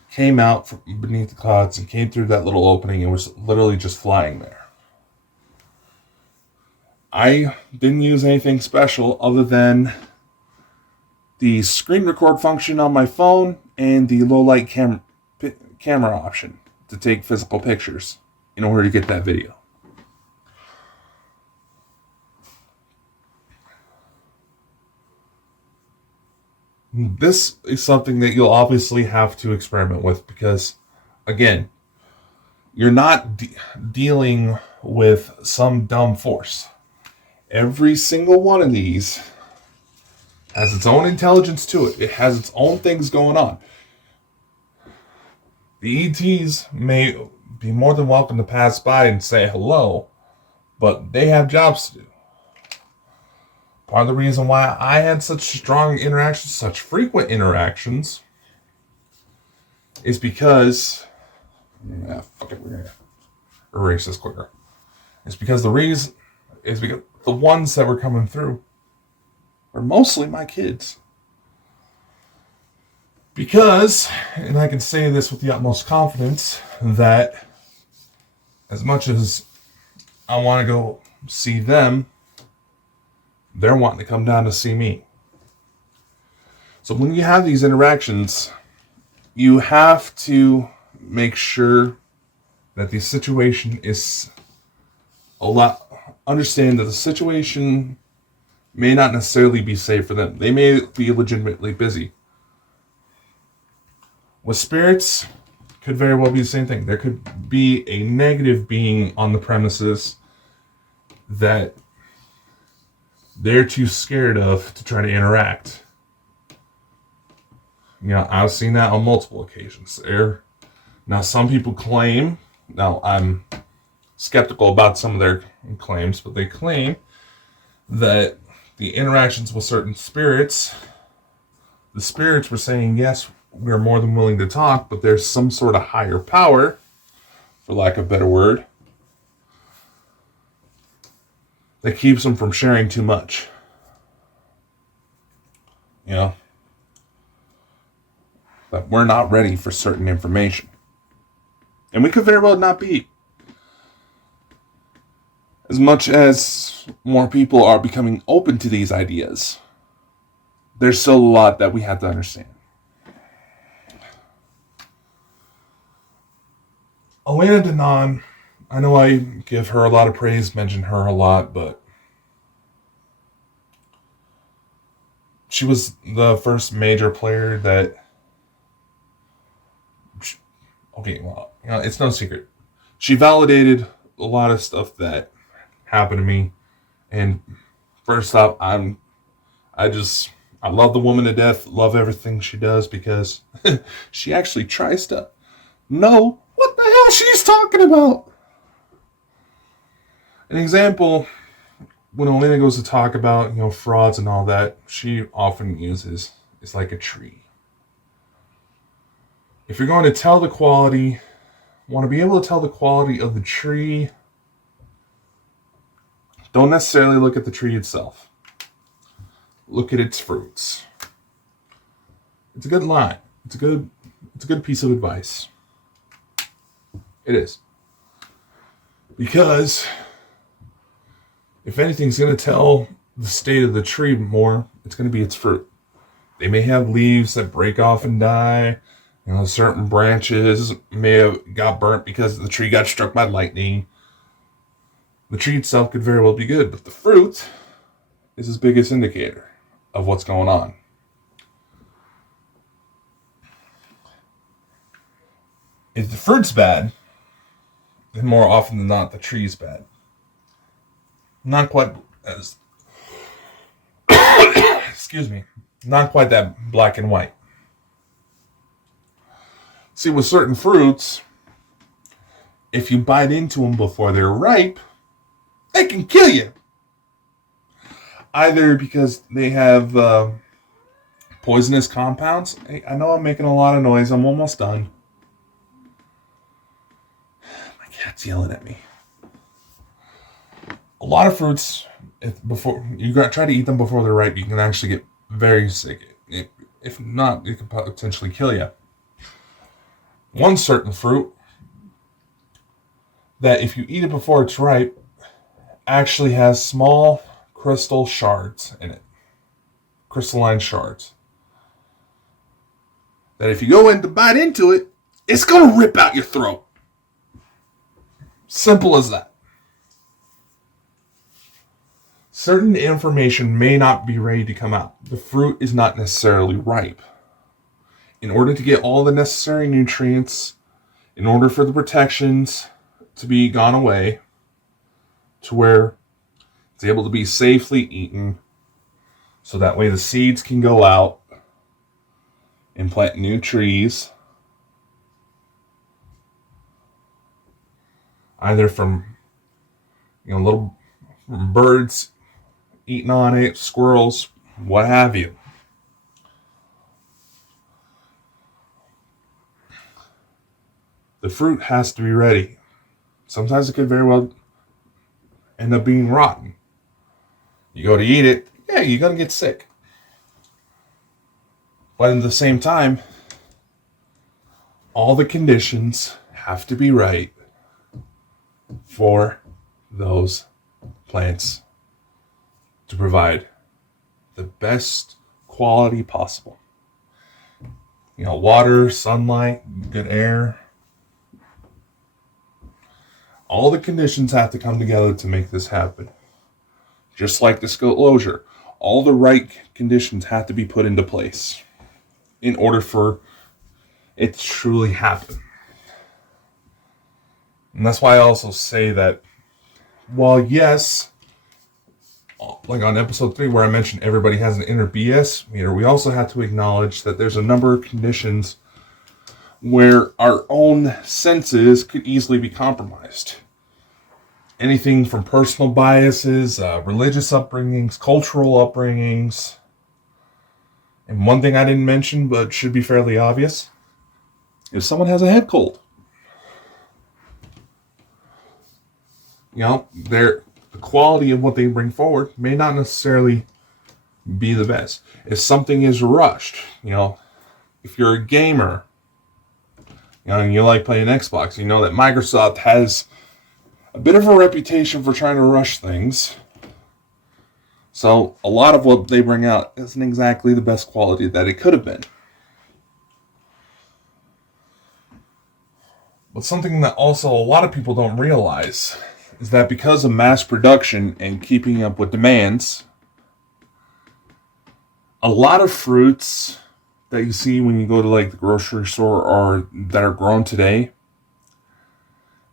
came out from beneath the clouds and came through that little opening and was literally just flying there. I didn't use anything special other than the screen record function on my phone and the low light camera option to take physical pictures in order to get that video. This is something that you'll obviously have to experiment with because, again, you're not dealing with some dumb force. Every single one of these has its own intelligence to it. It has its own things going on. The ETs may be more than welcome to pass by and say hello, but they have jobs to do. Part of the reason why I had such strong interactions, such frequent interactions, is because... fuck it, we're going to erase this quicker. It's because the ones that were coming through were mostly my kids. Because, and I can say this with the utmost confidence, that as much as I want to go see them, they're wanting to come down to see me. So when you have these interactions, you have to make sure that the situation is understand that the situation may not necessarily be safe for them. They may be legitimately busy. With spirits, could very well be the same thing. There could be a negative being on the premises that they're too scared of to try to interact. I've seen that on multiple occasions. Now, some people claim, I'm skeptical about some of their claims, but they claim that the interactions with certain spirits, the spirits were saying, yes, we're more than willing to talk, but there's some sort of higher power, for lack of a better word, that keeps them from sharing too much. You know? That we're not ready for certain information. And we could very well not be. As much as more people are becoming open to these ideas, there's still a lot that we have to understand. Elena Denon, I know I give her a lot of praise, mention her a lot, but she was the first major player that... Okay, well, it's no secret. She validated a lot of stuff that happened to me. And first off, I love the woman to death, love everything she does, because she actually tries to know what the hell she's talking about. An example, when Elena goes to talk about, frauds and all that, she often uses, it's like a tree. If you're going to tell the quality, want to be able to tell the quality of the tree, don't necessarily look at the tree itself. Look at its fruits. It's a good line. It's a good piece of advice. It is. Because if anything's going to tell the state of the tree more, it's going to be its fruit. They may have leaves that break off and die. Certain branches may have got burnt because the tree got struck by lightning. The tree itself could very well be good, but the fruit is its biggest indicator of what's going on. If the fruit's bad, then more often than not, the tree's bad. Not quite as... excuse me. Not quite that black and white. See, with certain fruits, if you bite into them before they're ripe, they can kill you. Either because they have poisonous compounds. I know I'm making a lot of noise. I'm almost done. My cat's yelling at me. A lot of fruits, before you try to eat them before they're ripe, you can actually get very sick. If not, it could potentially kill you. One certain fruit that if you eat it before it's ripe actually has small crystal shards in it. Crystalline shards. That if you go in to bite into it, it's going to rip out your throat. Simple as that. Certain information may not be ready to come out. The fruit is not necessarily ripe. In order to get all the necessary nutrients, in order for the protections to be gone away, to where it's able to be safely eaten, so that way the seeds can go out and plant new trees, either from little birds eating on it, squirrels, what have you. The fruit has to be ready. Sometimes it could very well end up being rotten. You go to eat it, yeah, you're going to get sick. But at the same time, all the conditions have to be right for those plants to provide the best quality possible. Water, sunlight, good air. All the conditions have to come together to make this happen. Just like disclosure, all the right conditions have to be put into place in order for it to truly happen. And that's why I also say that while yes, like on episode 3 where I mentioned everybody has an inner BS meter, we also have to acknowledge that there's a number of conditions where our own senses could easily be compromised. anything from personal biases, religious upbringings, cultural upbringings. And one thing I didn't mention, but should be fairly obvious, if someone has a head cold, the quality of what they bring forward may not necessarily be the best. If something is rushed, if you're a gamer, and you like playing Xbox, you know that Microsoft has a bit of a reputation for trying to rush things. So a lot of what they bring out isn't exactly the best quality that it could have been. But something that also a lot of people don't realize is that because of mass production and keeping up with demands, a lot of fruits that you see when you go to like the grocery store or that are grown today,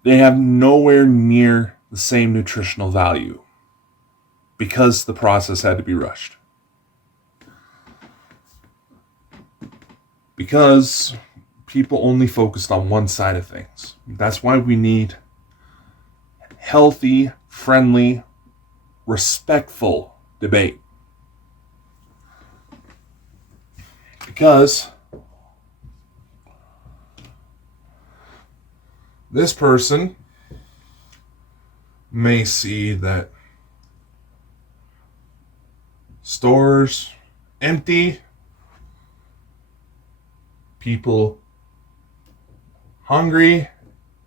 they have nowhere near the same nutritional value because the process had to be rushed. Because people only focused on one side of things. That's why we need healthy, friendly, respectful debate. Because this person may see that stores empty, people hungry,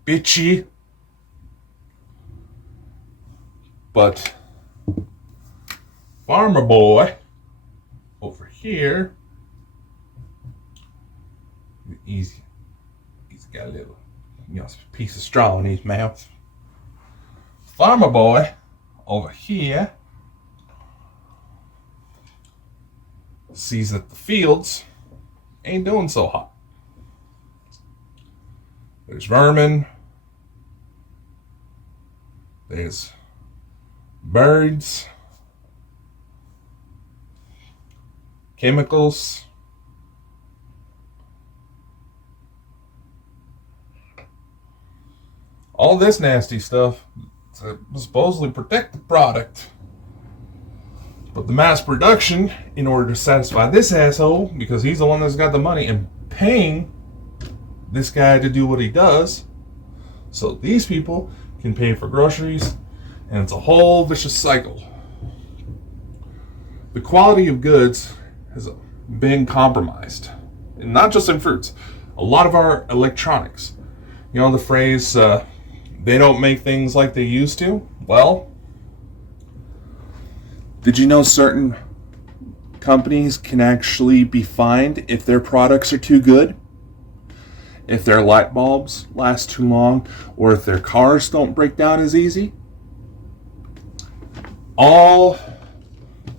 bitchy, but farmer boy over here, he's got a little piece of straw in his mouth. Farmer boy over here sees that the fields ain't doing so hot. There's vermin. There's birds. Chemicals. All this nasty stuff to supposedly protect the product. But the mass production, in order to satisfy this asshole, because he's the one that's got the money and paying this guy to do what he does, so these people can pay for groceries, and it's a whole vicious cycle. The quality of goods has been compromised, and not just in fruits. A lot of our electronics, the phrase, they don't make things like they used to. Well, did you know certain companies can actually be fined if their products are too good? If their light bulbs last too long, or if their cars don't break down as easy? All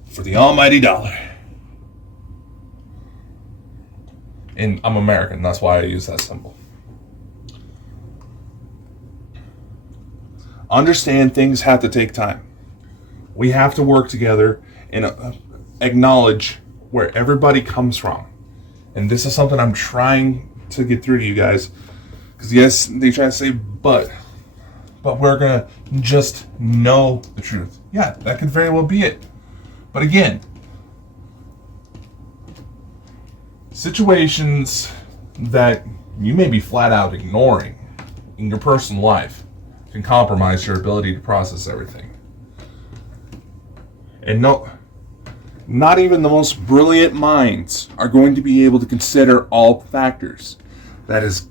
for the almighty dollar. And I'm American, that's why I use that symbol. Understand things have to take time. We have to work together and acknowledge where everybody comes from. And this is something I'm trying to get through to you guys. Because yes, they try to say, but we're going to just know the truth. Yeah, that could very well be it. But again, situations that you may be flat out ignoring in your personal life can compromise your ability to process everything. And not even the most brilliant minds are going to be able to consider all factors. That is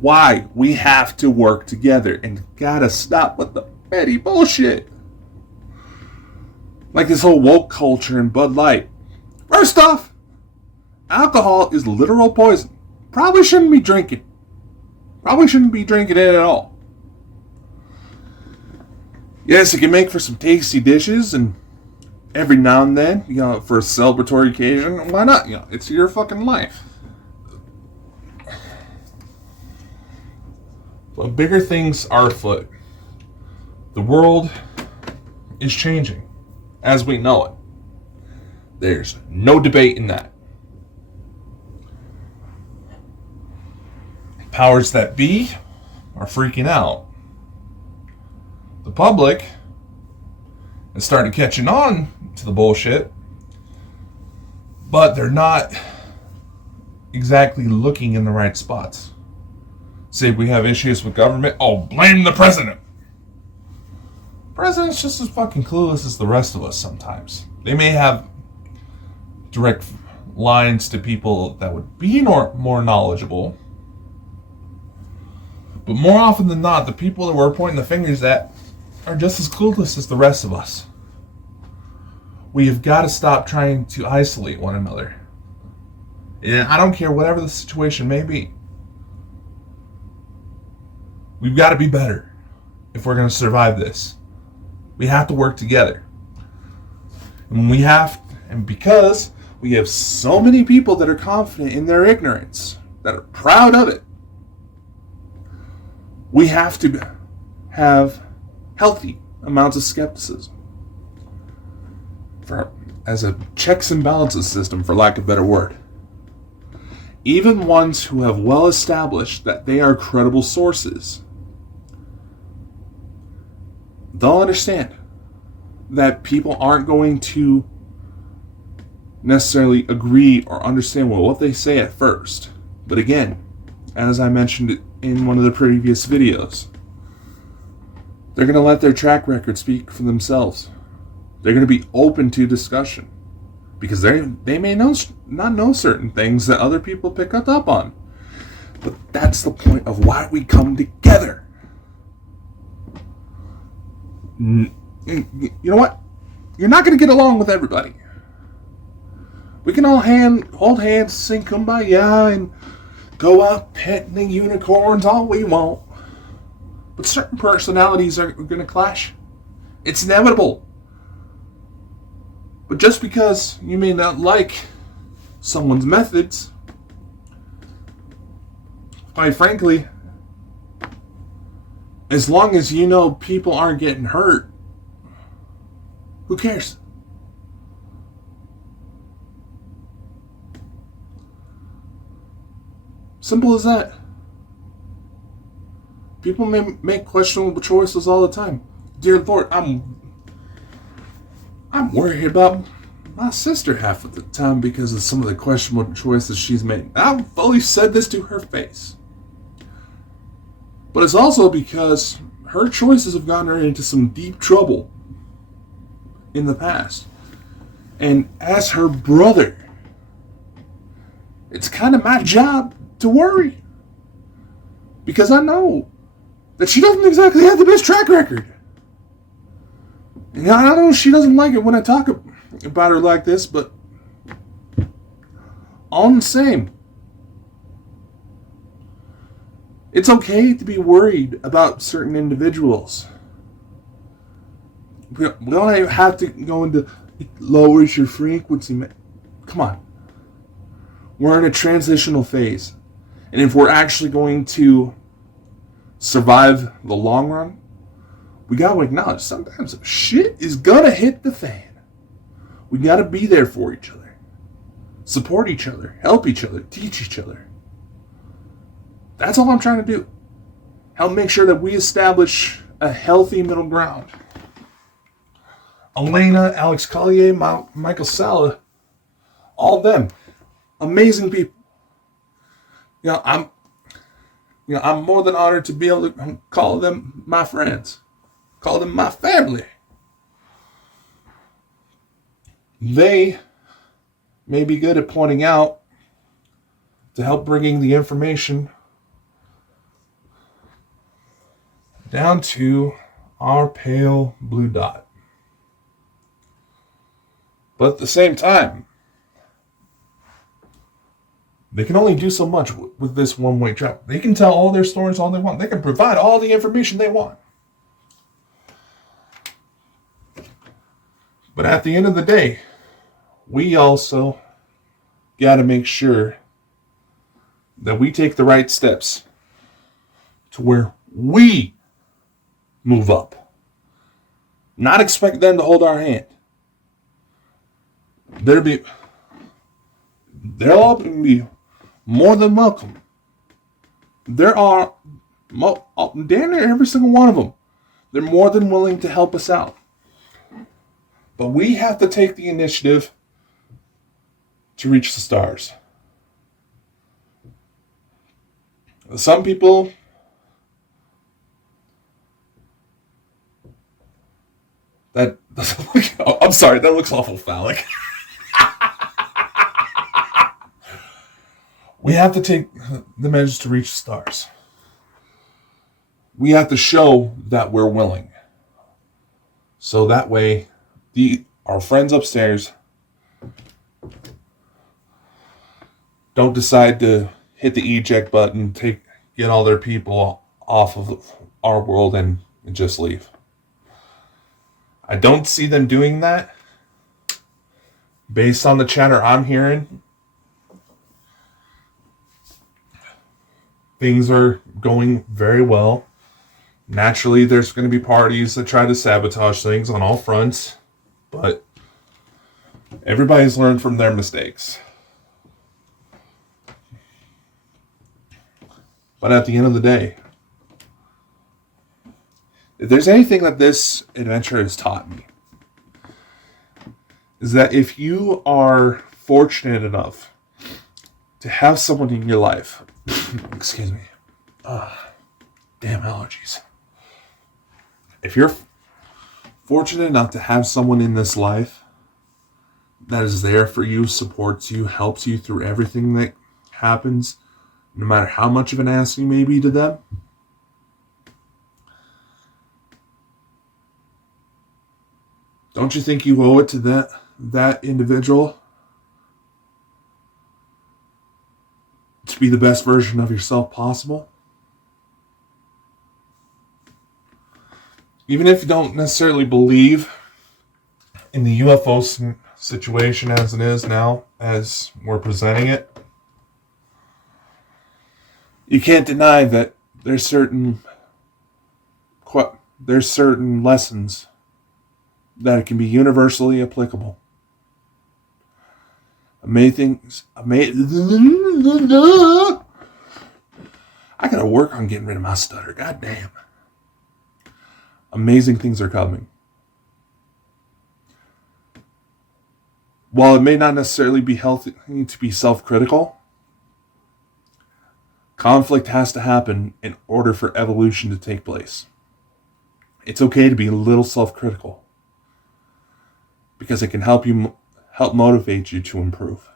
why we have to work together and gotta stop with the petty bullshit. Like this whole woke culture and Bud Light. First off, alcohol is literal poison. Probably shouldn't be drinking. Probably shouldn't be drinking it at all. Yes, it can make for some tasty dishes, and every now and then, for a celebratory occasion, why not? It's your fucking life. But bigger things are afoot. The world is changing as we know it. There's no debate in that. Powers that be are freaking out. the public and started catching on to the bullshit, but they're not exactly looking in the right spots. Say we have issues with government, oh, blame the president. President's just as fucking clueless as the rest of us sometimes. They may have direct lines to people that would be more knowledgeable, but more often than not, the people that we're pointing the fingers at are just as clueless as the rest of us. We have got to stop trying to isolate one another. And I don't care whatever the situation may be. We've got to be better if we're going to survive this. We have to work together. And because we have so many people that are confident in their ignorance, that are proud of it, we have to have healthy amounts of skepticism. As a checks and balances system, for lack of a better word. Even ones who have well established that they are credible sources, they'll understand that people aren't going to necessarily agree or understand what they say at first. But again, as I mentioned in one of the previous videos, they're going to let their track record speak for themselves. They're going to be open to discussion because they may not know certain things that other people pick up on. But that's the point of why we come together. You know what? You're not going to get along with everybody. We can all hold hands, sing Kumbaya, and go out petting the unicorns all we want. But certain personalities are going to clash. It's inevitable. But just because you may not like someone's methods, quite frankly, as long as you know people aren't getting hurt, who cares? Simple as that. People may make questionable choices all the time. Dear Lord, I'm worried about my sister half of the time because of some of the questionable choices she's made. I've fully said this to her face. But it's also because her choices have gotten her into some deep trouble in the past. And as her brother, it's kind of my job to worry. Because I know that she doesn't exactly have the best track record. And I know she doesn't like it when I talk about her like this, but all the same, it's okay to be worried about certain individuals. We don't even have to go into it lowers your frequency. Come on. We're in a transitional phase. And if we're actually going to survive the long run, we got to acknowledge sometimes shit is going to hit the fan. We got to be there for each other. Support each other. Help each other. Teach each other. That's all I'm trying to do. Help make sure that we establish a healthy middle ground. Elena, Alex Collier, Michael Sala, all of them. Amazing people. I'm more than honored to be able to call them my friends. Call them my family. They may be good at pointing out to help bringing the information down to our pale blue dot. But at the same time, they can only do so much with this one-way traffic. They can tell all their stories all they want. They can provide all the information they want. But at the end of the day, we also got to make sure that we take the right steps to where we move up. Not expect them to hold our hand. They'll all be more than welcome. There are damn near every single one of them They're more than willing to help us out. But we have to take the initiative to reach the stars. Some people that oh, I'm sorry, that looks awful phallic. We have to take the measures to reach the stars. We have to show that we're willing. So that way, our friends upstairs don't decide to hit the eject button, get all their people off of our world and just leave. I don't see them doing that. Based on the chatter I'm hearing, things are going very well. Naturally, there's going to be parties that try to sabotage things on all fronts, but everybody's learned from their mistakes. But at the end of the day, if there's anything that this adventure has taught me, is that if you are fortunate enough to have someone in your life, excuse me, damn allergies. If you're fortunate enough to have someone in this life that is there for you, supports you, helps you through everything that happens, no matter how much of an ass you may be to them, don't you think you owe it to that individual to be the best version of yourself possible? Even if you don't necessarily believe in the UFO situation as it is now, as we're presenting it, you can't deny that there's certain lessons that can be universally applicable. I gotta work on getting rid of my stutter. God damn. Amazing things are coming. While it may not necessarily be healthy to be self-critical, conflict has to happen in order for evolution to take place. It's okay to be a little self-critical, because it can help motivate you to improve.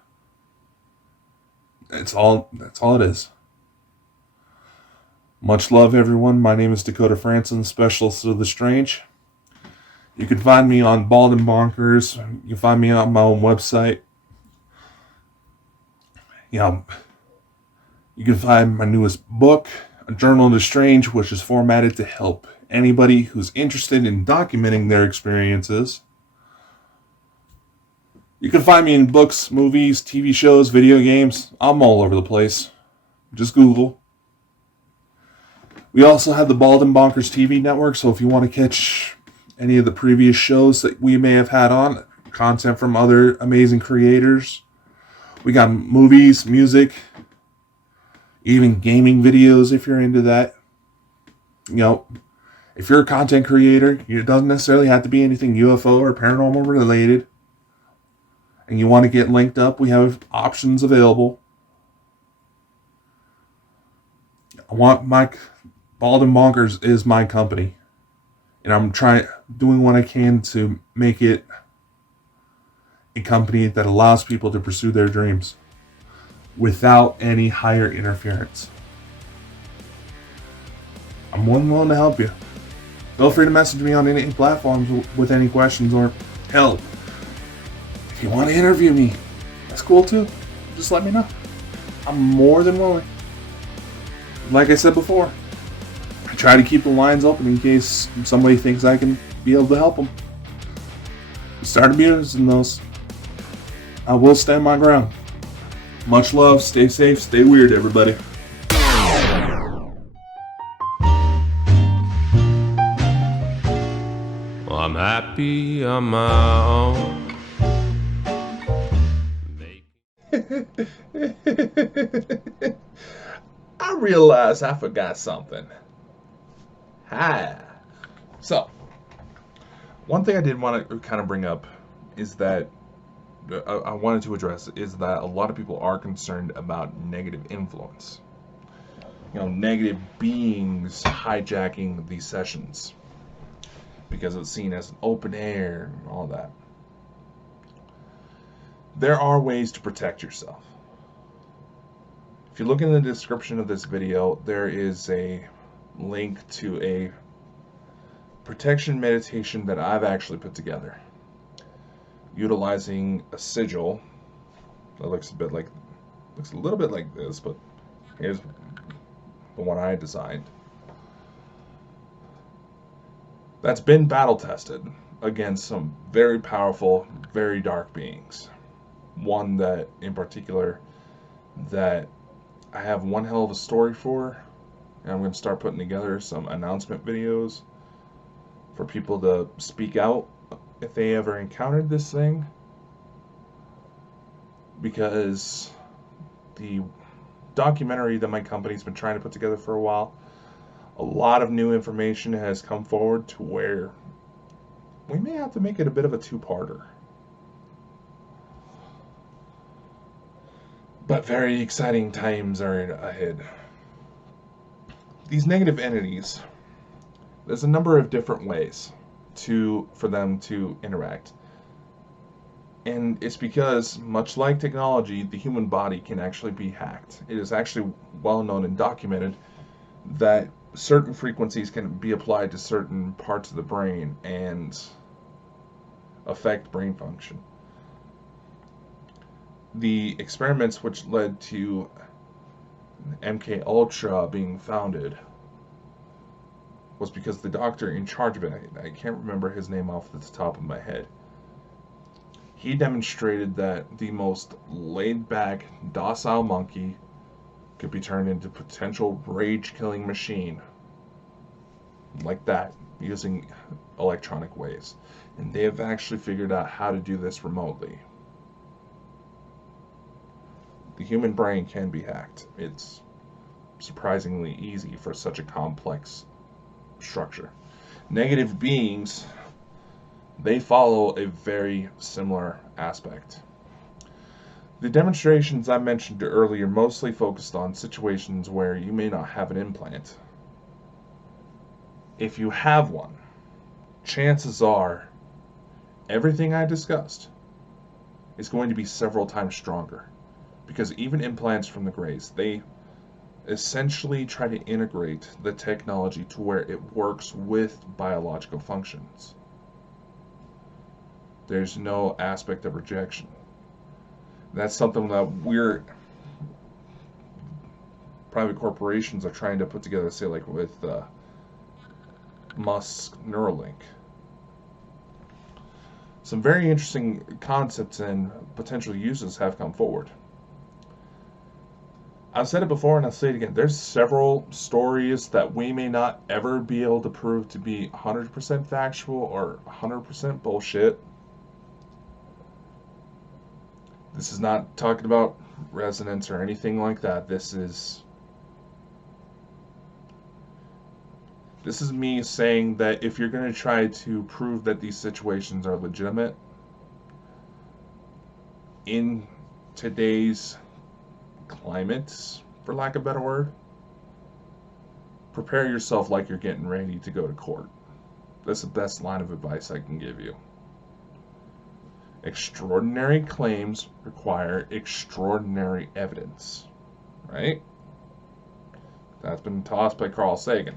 That's all it is. Much love, everyone. My name is Dakota Franson, Specialist of the Strange. You can find me on Bald and Bonkers. You can find me on my own website. You can find my newest book, A Journal of the Strange, which is formatted to help anybody who's interested in documenting their experiences. You can find me in books, movies, TV shows, video games. I'm all over the place. Just Google. We also have the Bald and Bonkers TV network, so if you want to catch any of the previous shows that we may have had on, content from other amazing creators, we got movies, music, even gaming videos if you're into that. If you're a content creator, it doesn't necessarily have to be anything UFO or paranormal related, and you want to get linked up, we have options available. Bald and Bonkers is my company, and I'm doing what I can to make it a company that allows people to pursue their dreams without any higher interference. I'm more than willing to help you. Feel free to message me on any platforms with any questions or help. If you want to interview me, that's cool too. Just let me know. I'm more than willing. Like I said before, I try to keep the lines open in case somebody thinks I can be able to help them. Start abusing those. I will stand my ground. Much love, stay safe, stay weird, everybody. Well, I'm happy on my own. I realized I forgot something. Hi. So, one thing I did want to kind of bring up is that I wanted to address is that a lot of people are concerned about negative influence. Negative beings hijacking these sessions because it's seen as an open air and all that. There are ways to protect yourself. If you look in the description of this video, there is a link to a protection meditation that I've actually put together, utilizing a sigil that looks a little bit like this, but here's the one I designed. That's been battle tested against some very powerful, very dark beings. One that in particular that I have one hell of a story for, and I'm going to start putting together some announcement videos for people to speak out if they ever encountered this thing, because the documentary that my company's been trying to put together for a while, a lot of new information has come forward to where we may have to make it a bit of a two-parter. But very exciting times are ahead. These negative entities, there's a number of different ways for them to interact. And it's because, much like technology, the human body can actually be hacked. It is actually well known and documented that certain frequencies can be applied to certain parts of the brain and affect brain function. The experiments which led to MK Ultra being founded was because the doctor in charge of it, I can't remember his name off the top of my head, he demonstrated that the most laid-back, docile monkey could be turned into a potential rage-killing machine like that using electronic waves. And they have actually figured out how to do this remotely. The human brain can be hacked. It's surprisingly easy for such a complex structure. Negative beings, they follow a very similar aspect. The demonstrations I mentioned earlier mostly focused on situations where you may not have an implant. If you have one, chances are everything I discussed is going to be several times stronger. Because even implants from the Greys, they essentially try to integrate the technology to where it works with biological functions. There's no aspect of rejection. That's something that private corporations are trying to put together, say like with Musk's Neuralink. Some very interesting concepts and potential uses have come forward. I've said it before and I'll say it again. There's several stories that we may not ever be able to prove to be 100% factual or 100% bullshit. This is not talking about resonance or anything like that. This is me saying that if you're going to try to prove that these situations are legitimate in today's climate, for lack of a better word, prepare yourself like you're getting ready to go to court. That's the best line of advice I can give you. Extraordinary claims require extraordinary evidence, right? That's been tossed by Carl Sagan.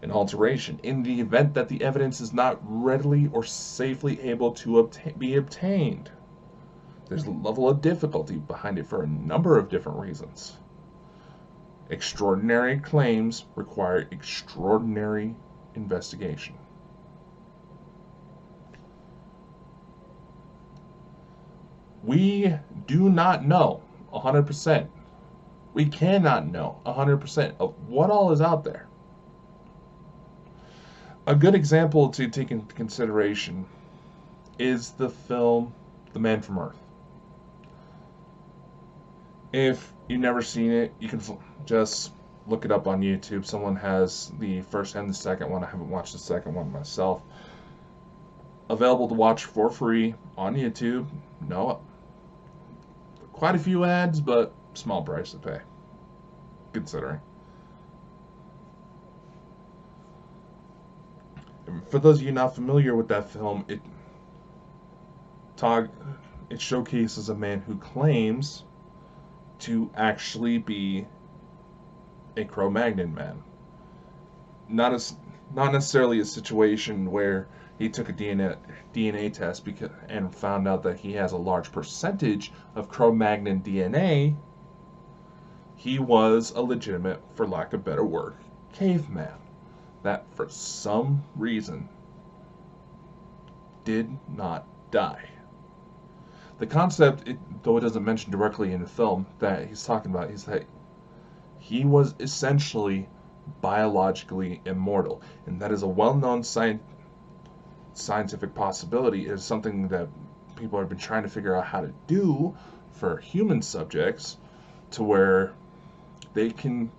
An alteration in the event that the evidence is not readily or safely able to be obtained. There's a level of difficulty behind it for a number of different reasons. Extraordinary claims require extraordinary investigation. We do not know 100%. We cannot know 100% of what all is out there. A good example to take into consideration is the film The Man from Earth. If you've never seen it, you can just look it up on YouTube. Someone has the first and the second one. I haven't watched the second one myself. Available to watch for free on YouTube. No, quite a few ads, but small price to pay, considering. For those of you not familiar with that film, it showcases a man who claims to actually be a Cro-Magnon man. Not necessarily a situation where he took a DNA test and found out that he has a large percentage of Cro-Magnon DNA. He was a legitimate, for lack of better word, caveman that for some reason did not die. The concept, though it doesn't mention directly in the film that he's talking about, is that he was essentially biologically immortal, and that is a well-known scientific possibility. It is something that people have been trying to figure out how to do for human subjects, to where they can,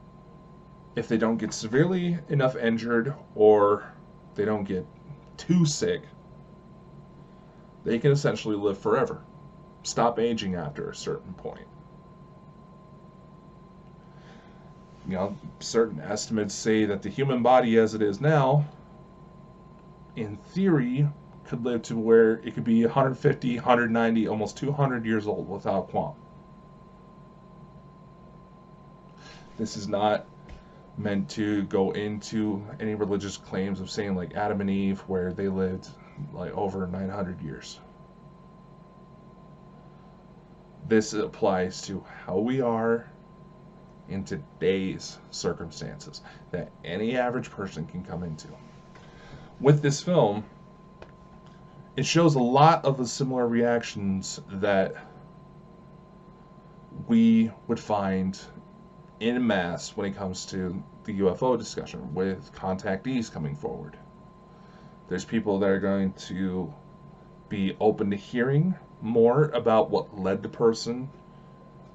if they don't get severely enough injured or they don't get too sick, they can essentially live forever. Stop aging after a certain point. You know, certain estimates say that the human body as it is now, in theory, could live to where it could be 150, 190, almost 200 years old without qualm. This is not meant to go into any religious claims of saying like Adam and Eve, where they lived like over 900 years. This applies to how we are in today's circumstances that any average person can come into. With this film, it shows a lot of the similar reactions that we would find in mass when it comes to the UFO discussion, with contactees coming forward. There's people that are going to be open to hearing more about what led the person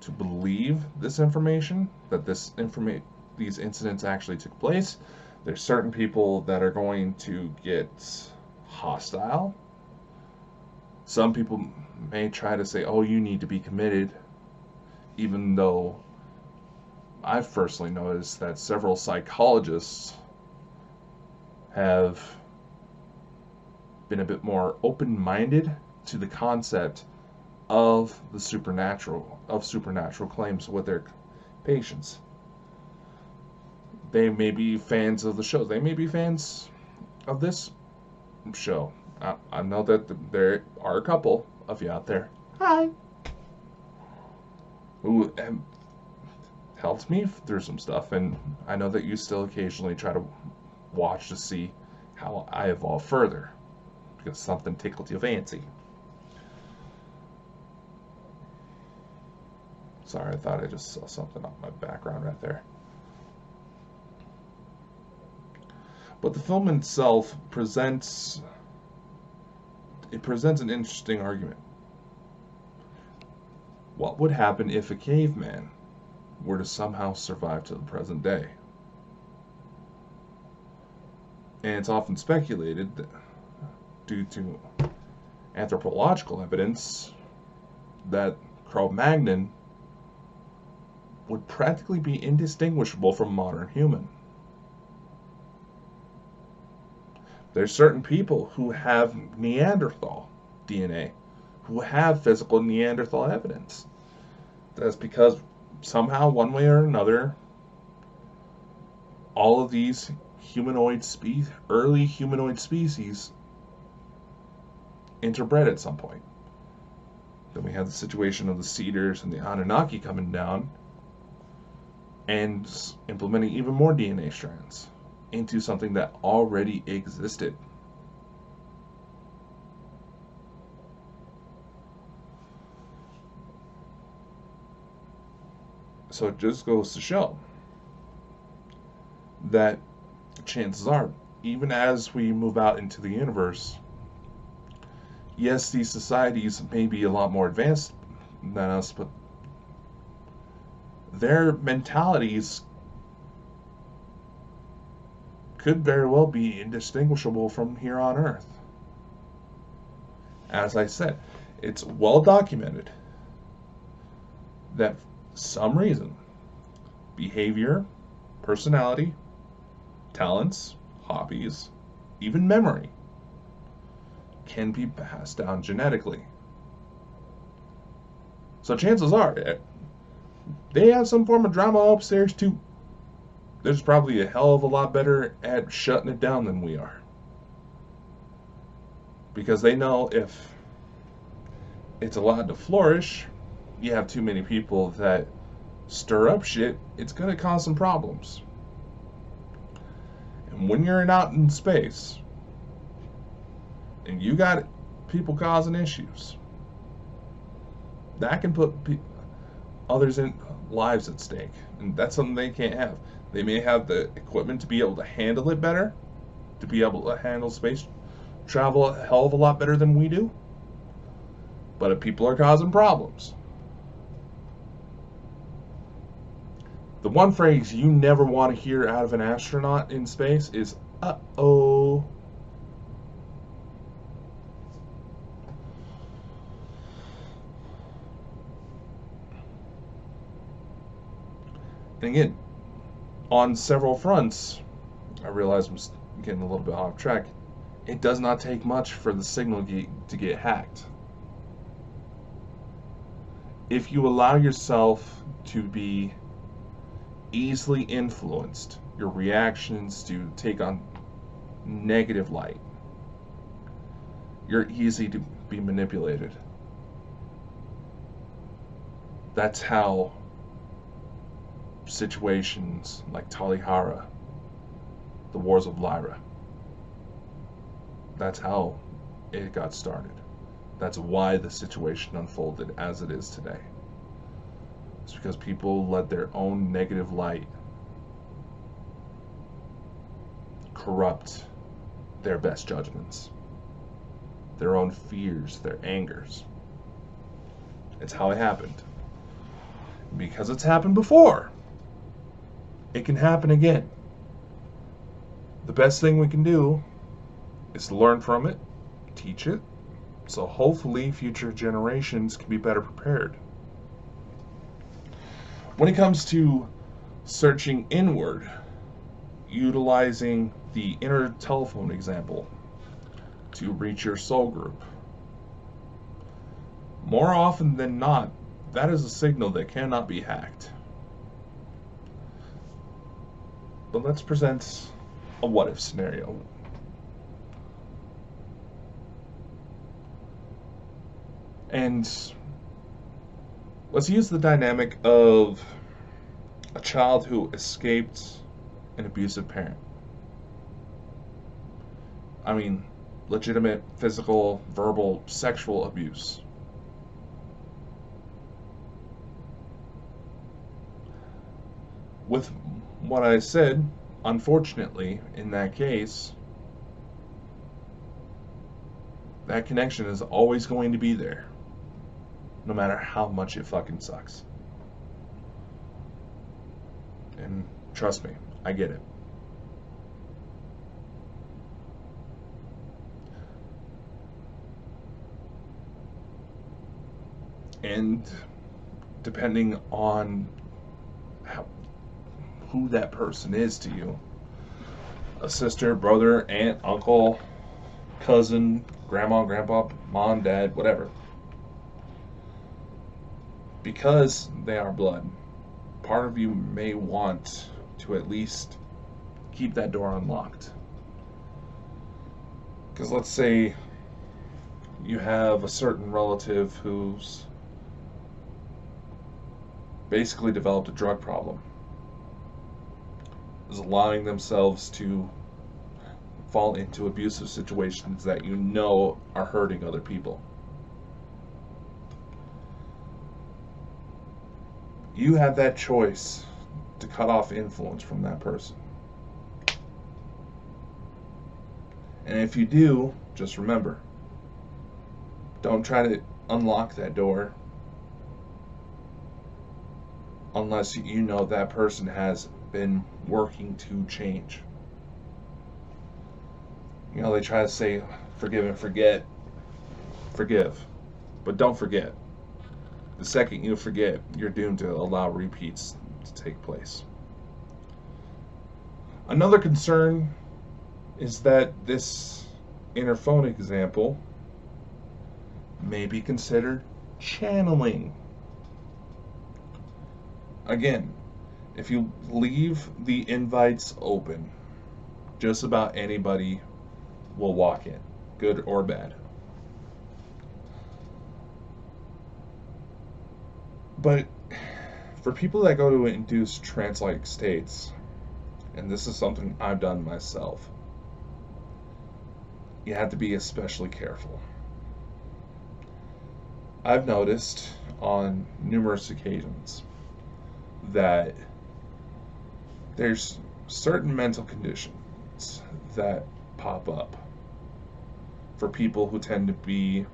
to believe this information, that these incidents actually took place. There's certain people that are going to get hostile. Some people may try to say, oh, you need to be committed, even though I've personally noticed that several psychologists have been a bit more open-minded to the concept of the supernatural claims with their patients. They may be fans of the show. They may be fans of this show. I know that there are a couple of you out there. Hi. Who have helped me through some stuff, and I know that you still occasionally try to watch to see how I evolve further, because something tickled your fancy. Sorry, I thought I just saw something on my background right there. But the film itself presents an interesting argument. What would happen if a caveman were to somehow survive to the present day? And it's often speculated that, due to anthropological evidence, that Cro-Magnon would practically be indistinguishable from modern human. There's certain people who have Neanderthal DNA, who have physical Neanderthal evidence. That's because somehow, one way or another, all of these early humanoid species interbred at some point. Then we have the situation of the Cedars and the Anunnaki coming down and implementing even more DNA strands into something that already existed. So it just goes to show that chances are, even as we move out into the universe, yes, these societies may be a lot more advanced than us, but their mentalities could very well be indistinguishable from here on Earth. As I said, it's well documented that for some reason, behavior, personality, talents, hobbies, even memory can be passed down genetically. So chances are, they have some form of drama upstairs too. There's probably a hell of a lot better at shutting it down than we are. Because they know if it's allowed to flourish, you have too many people that stir up shit, it's going to cause some problems. And when you're out in space, and you got people causing issues, that can put others in lives at stake. And that's something they can't have. They may have the equipment to be able to handle it better, to be able to handle space travel a hell of a lot better than we do. But if people are causing problems, the one phrase you never want to hear out of an astronaut in space is, uh-oh. And again, on several fronts, I realize I'm getting a little bit off track. It does not take much for the signal to get hacked. If you allow yourself to be easily influenced, your reactions to take on negative light, you're easy to be manipulated. That's how situations like Talihara, the Wars of Lyra, that's how it got started. That's why the situation unfolded as it is today. It's because people let their own negative light corrupt their best judgments, their own fears, their angers. It's how it happened. Because it's happened before, it can happen again. The best thing we can do is to learn from it, teach it, so hopefully future generations can be better prepared. When it comes to searching inward, utilizing the inner telephone example to reach your soul group, more often than not, that is a signal that cannot be hacked. But let's present a what-if scenario. And let's use the dynamic of a child who escaped an abusive parent. I mean, legitimate physical, verbal, sexual abuse. With what I said, unfortunately, in that case, that connection is always going to be there, no matter how much it fucking sucks. And trust me, I get it. And depending on who that person is to you, a sister, brother, aunt, uncle, cousin, grandma, grandpa, mom, dad, whatever, because they are blood, part of you may want to at least keep that door unlocked. Because let's say you have a certain relative who's basically developed a drug problem, is allowing themselves to fall into abusive situations that you know are hurting other people. You have that choice to cut off influence from that person. And if you do, just remember, don't try to unlock that door unless you know that person has been working to change. You know, they try to say forgive and forget. Forgive, but don't forget. The second you forget, you're doomed to allow repeats to take place. Another concern is that this inner phone example may be considered channeling. Again, if you leave the invites open, just about anybody will walk in, good or bad. But for people that go to induced trance like states, and this is something I've done myself, you have to be especially careful. I've noticed on numerous occasions that there's certain mental conditions that pop up for people who tend to be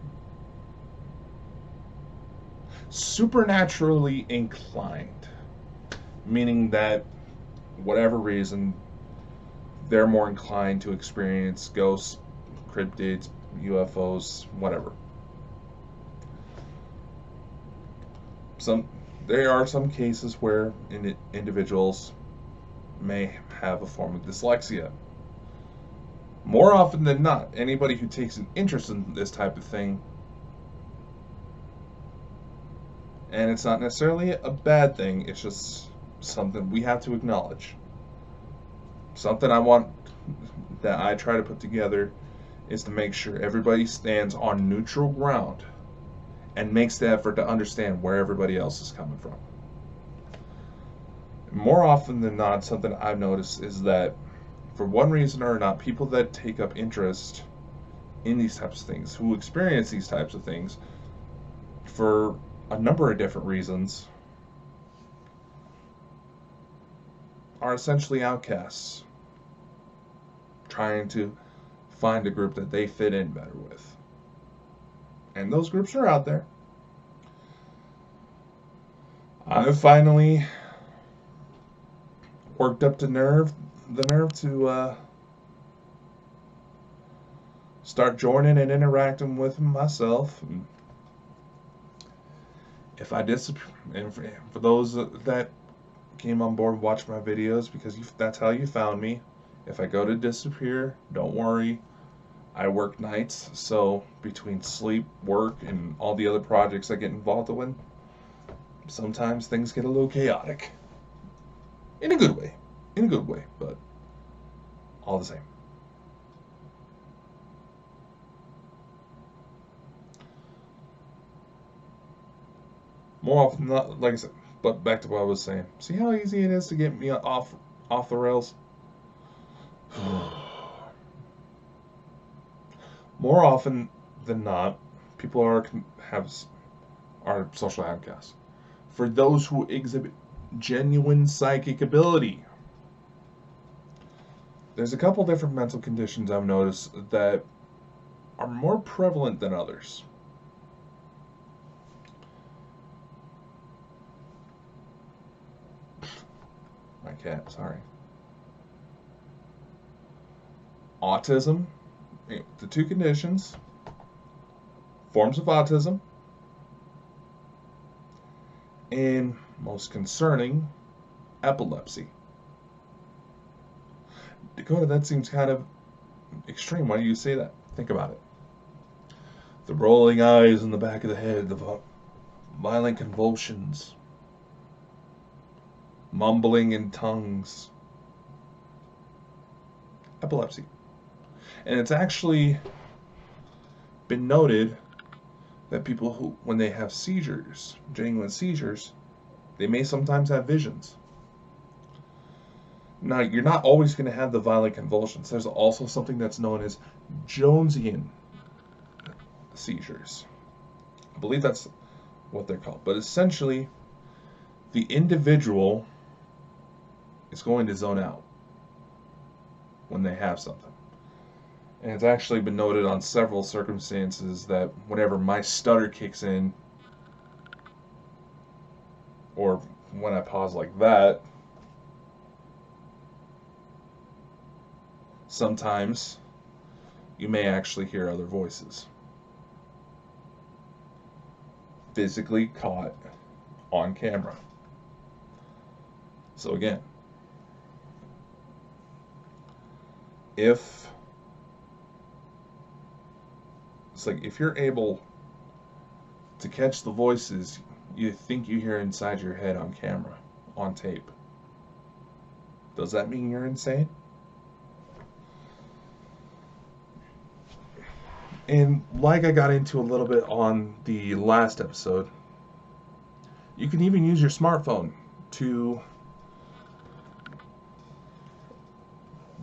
supernaturally inclined, meaning that whatever reason they're more inclined to experience ghosts, cryptids, UFOs, whatever. There are some cases where individuals may have a form of dyslexia. More often than not, anybody who takes an interest in this type of thing, and it's not necessarily a bad thing, it's just something we have to acknowledge. Something that I try to put together is to make sure everybody stands on neutral ground and makes the effort to understand where everybody else is coming from. More often than not, something I've noticed is that for one reason or not, people that take up interest in these types of things, who experience these types of things for a number of different reasons, are essentially outcasts, trying to find a group that they fit in better with. And those groups are out there. I've finally worked up the nerve to start joining and interacting with them myself. And if I disappear, and for those that came on board and watched my videos, because that's how you found me. If I go to disappear, don't worry. I work nights, so between sleep, work, and all the other projects I get involved in, sometimes things get a little chaotic. In a good way. In a good way, but all the same. More often than not, like I said, but back to what I was saying. See how easy it is to get me off the rails? More often than not, people are social outcasts. For those who exhibit genuine psychic ability, there's a couple different mental conditions I've noticed that are more prevalent than others. My cat, sorry. Autism, the two conditions, forms of autism, and most concerning, epilepsy. Dakota, that seems kind of extreme. Why do you say that? Think about it. The rolling eyes in the back of the head, the violent convulsions, mumbling in tongues. Epilepsy. And it's actually been noted that people who, when they have seizures, genuine seizures, they may sometimes have visions. Now, you're not always going to have the violent convulsions. There's also something that's known as Jonesian seizures. I believe that's what they're called. But essentially, the individual is going to zone out when they have something. And it's actually been noted on several circumstances that whenever my stutter kicks in, or when I pause like that, sometimes you may actually hear other voices. Physically caught on camera. So again, if you're able to catch the voices you think you hear inside your head on camera, on tape, does that mean you're insane? And like I got into a little bit on the last episode, you can even use your smartphone to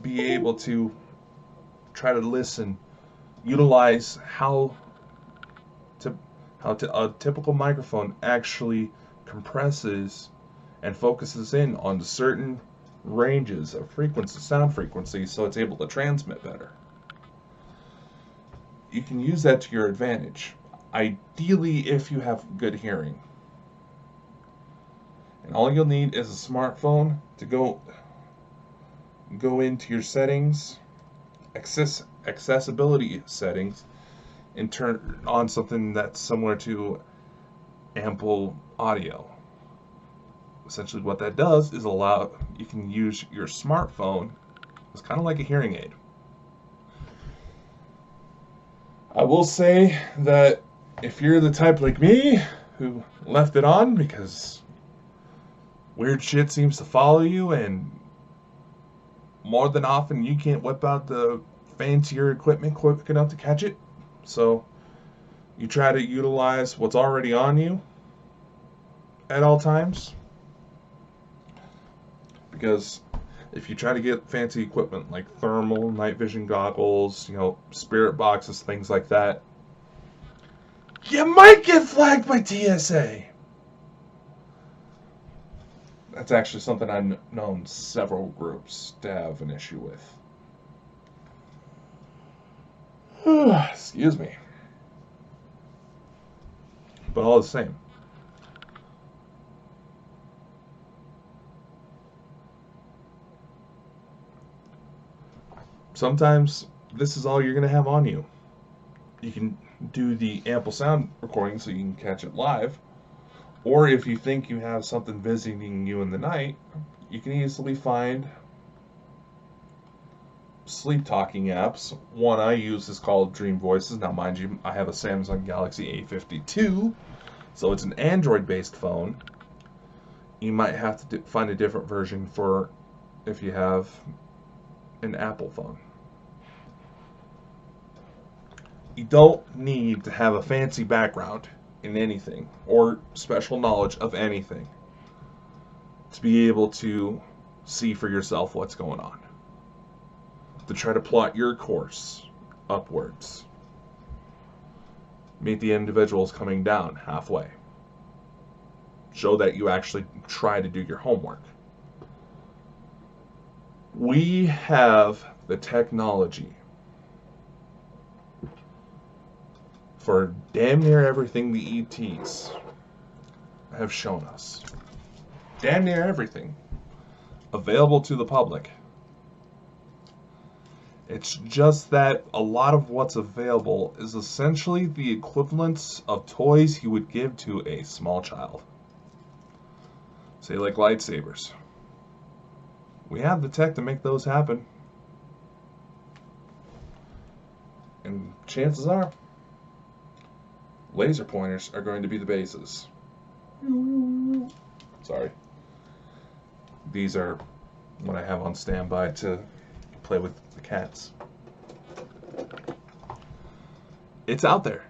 be able to try to listen, utilize how a typical microphone actually compresses and focuses in on certain ranges of frequency, sound frequency, so it's able to transmit better. You can use that to your advantage, ideally if you have good hearing. And all you'll need is a smartphone to go into your settings, accessibility settings, and turn on something that's similar to ample audio. Essentially what that does is you can use your smartphone as kind of like a hearing aid. I will say that if you're the type like me who left it on because weird shit seems to follow you, and more than often you can't whip out the fancier equipment quick enough to catch it, so you try to utilize what's already on you at all times. Because if you try to get fancy equipment like thermal, night vision goggles, spirit boxes, things like that, you might get flagged by TSA. That's actually something I've known several groups to have an issue with. Excuse me. But all the same, sometimes this is all you're going to have on you. You can do the ample sound recording so you can catch it live. Or if you think you have something visiting you in the night, you can easily find sleep talking apps. One I use is called Dream Voices. Now, mind you, I have a Samsung Galaxy A52, so it's an Android-based phone. You might have to find a different version for if you have an Apple phone. You don't need to have a fancy background in anything or special knowledge of anything to be able to see for yourself what's going on, to try to plot your course upwards, meet the individuals coming down halfway, show that you actually try to do your homework. We have the technology for damn near everything the ETs have shown us. Damn near everything available to the public. It's just that a lot of what's available is essentially the equivalents of toys you would give to a small child. Say like lightsabers. We have the tech to make those happen. And chances are, laser pointers are going to be the bases. Sorry. These are what I have on standby to play with the cats. It's out there.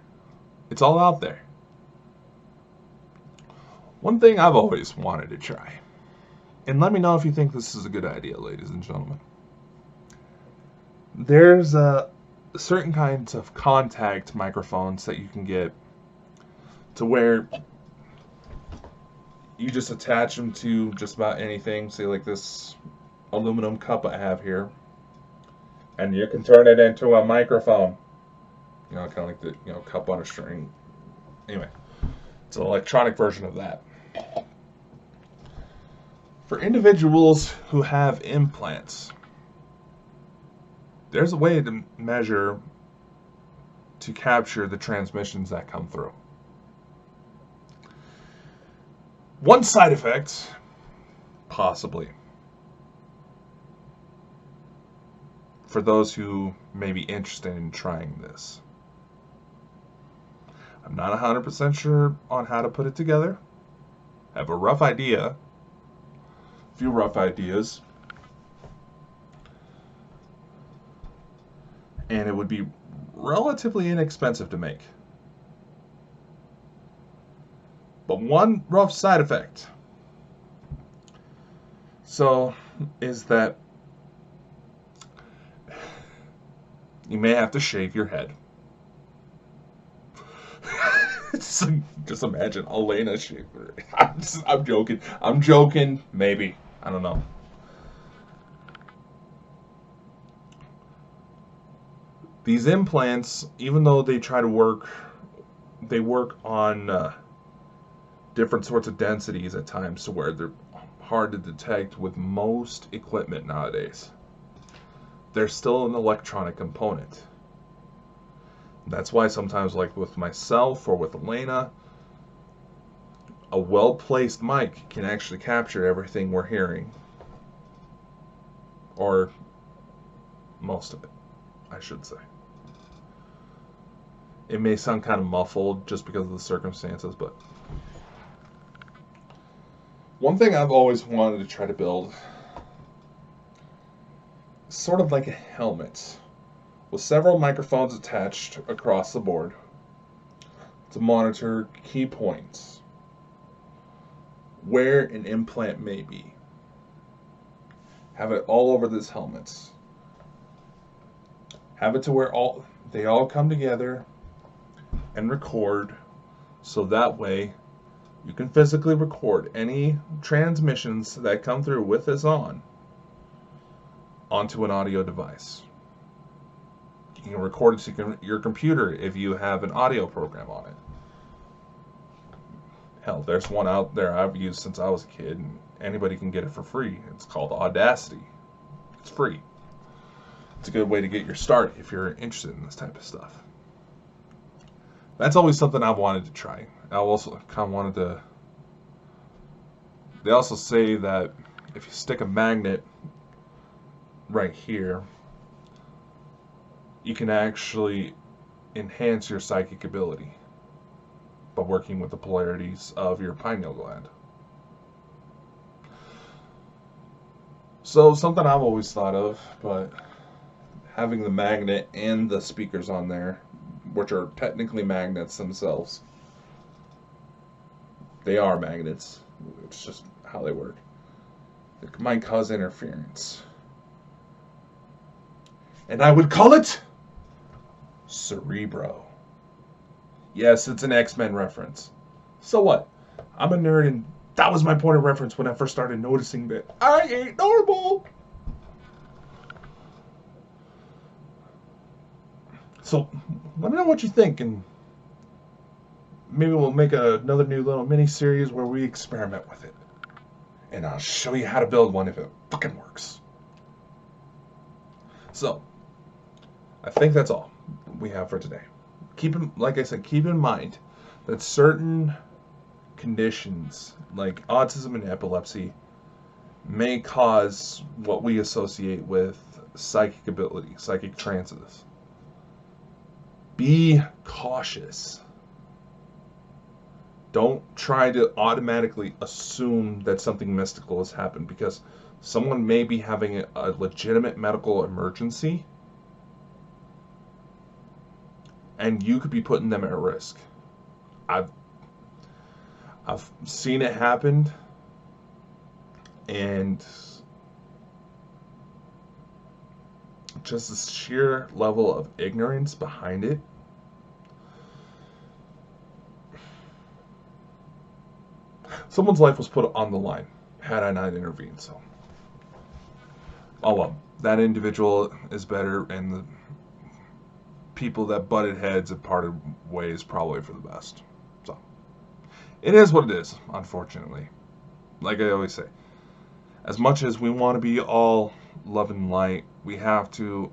It's all out there. One thing I've always wanted to try, and let me know if you think this is a good idea, ladies and gentlemen. There's certain kinds of contact microphones that you can get to where you just attach them to just about anything, say like this aluminum cup I have here, and you can turn it into a microphone. Kind of like the cup on a string. Anyway, it's an electronic version of that. For individuals who have implants, there's a way to measure to capture the transmissions that come through. One side effect, possibly, for those who may be interested in trying this. I'm not 100% sure on how to put it together. I have a rough idea, a few rough ideas, and it would be relatively inexpensive to make. But one rough side effect is that you may have to shave your head. just imagine Elena shaving her head. I'm joking. I'm joking. Maybe. I don't know. These implants, even though they try to work, they work on different sorts of densities at times to where they're hard to detect with most equipment nowadays. There's still an electronic component. That's why sometimes, like with myself or with Elena, a well-placed mic can actually capture everything we're hearing. Or most of it, I should say. It may sound kind of muffled just because of the circumstances, but one thing I've always wanted to try to build is sort of like a helmet with several microphones attached across the board to monitor key points where an implant may be. Have it all over this helmet. Have it to where they all come together and record, so that way you can physically record any transmissions that come through with this onto an audio device. You can record it to your computer if you have an audio program on it. Hell, there's one out there I've used since I was a kid, and anybody can get it for free. It's called Audacity. It's free. It's a good way to get your start if you're interested in this type of stuff. That's always something I've wanted to try. I also kind of wanted to... They also say that if you stick a magnet right here, you can actually enhance your psychic ability by working with the polarities of your pineal gland. So something I've always thought of, but having the magnet and the speakers on there, which are technically magnets themselves. They are magnets. It's just how they work. It might cause interference. And I would call it Cerebro. Yes, it's an X-Men reference. So what? I'm a nerd, and that was my point of reference when I first started noticing that I ain't normal. So, let me know what you think, and maybe we'll make another new little mini-series where we experiment with it. And I'll show you how to build one if it fucking works. So, I think that's all we have for today. Like I said, keep in mind that certain conditions, like autism and epilepsy, may cause what we associate with psychic ability, psychic trances. Be cautious. Don't try to automatically assume that something mystical has happened, because someone may be having a legitimate medical emergency and you could be putting them at risk. I've seen it happen, and just the sheer level of ignorance behind it. Someone's life was put on the line had I not intervened, so. Oh well, that individual is better, and the people that butted heads and parted ways probably for the best. So, it is what it is, unfortunately. Like I always say, as much as we want to be all love and light, we have to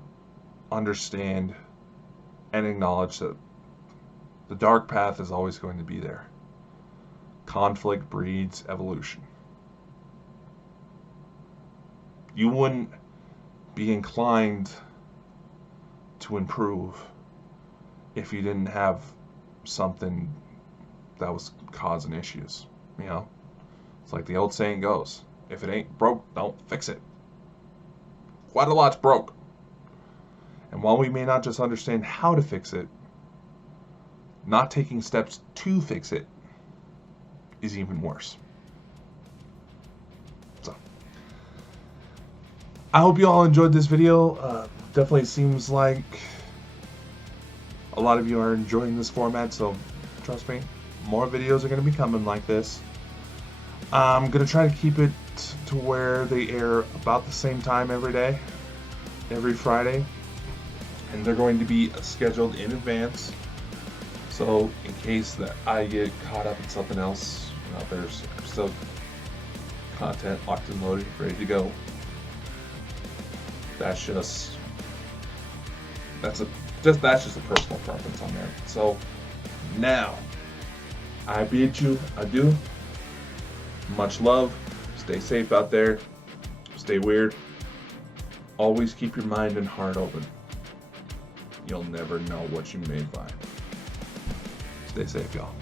understand and acknowledge that the dark path is always going to be there. Conflict breeds evolution. You wouldn't be inclined to improve if you didn't have something that was causing issues. You know, it's like the old saying goes, if it ain't broke, don't fix it. Quite a lot's broke. And while we may not just understand how to fix it, not taking steps to fix it is even worse. So, I hope you all enjoyed this video. Definitely seems like a lot of you are enjoying this format, so trust me, more videos are going to be coming like this. I'm going to try to keep it to where they air about the same time every day, every Friday, and they're going to be scheduled in advance. So in case that I get caught up in something else, you know, there's still content locked and loaded, ready to go. That's just a personal preference on there. So now I bid you adieu. Much love. Stay safe out there. Stay weird. Always keep your mind and heart open. You'll never know what you may find. Stay safe, y'all.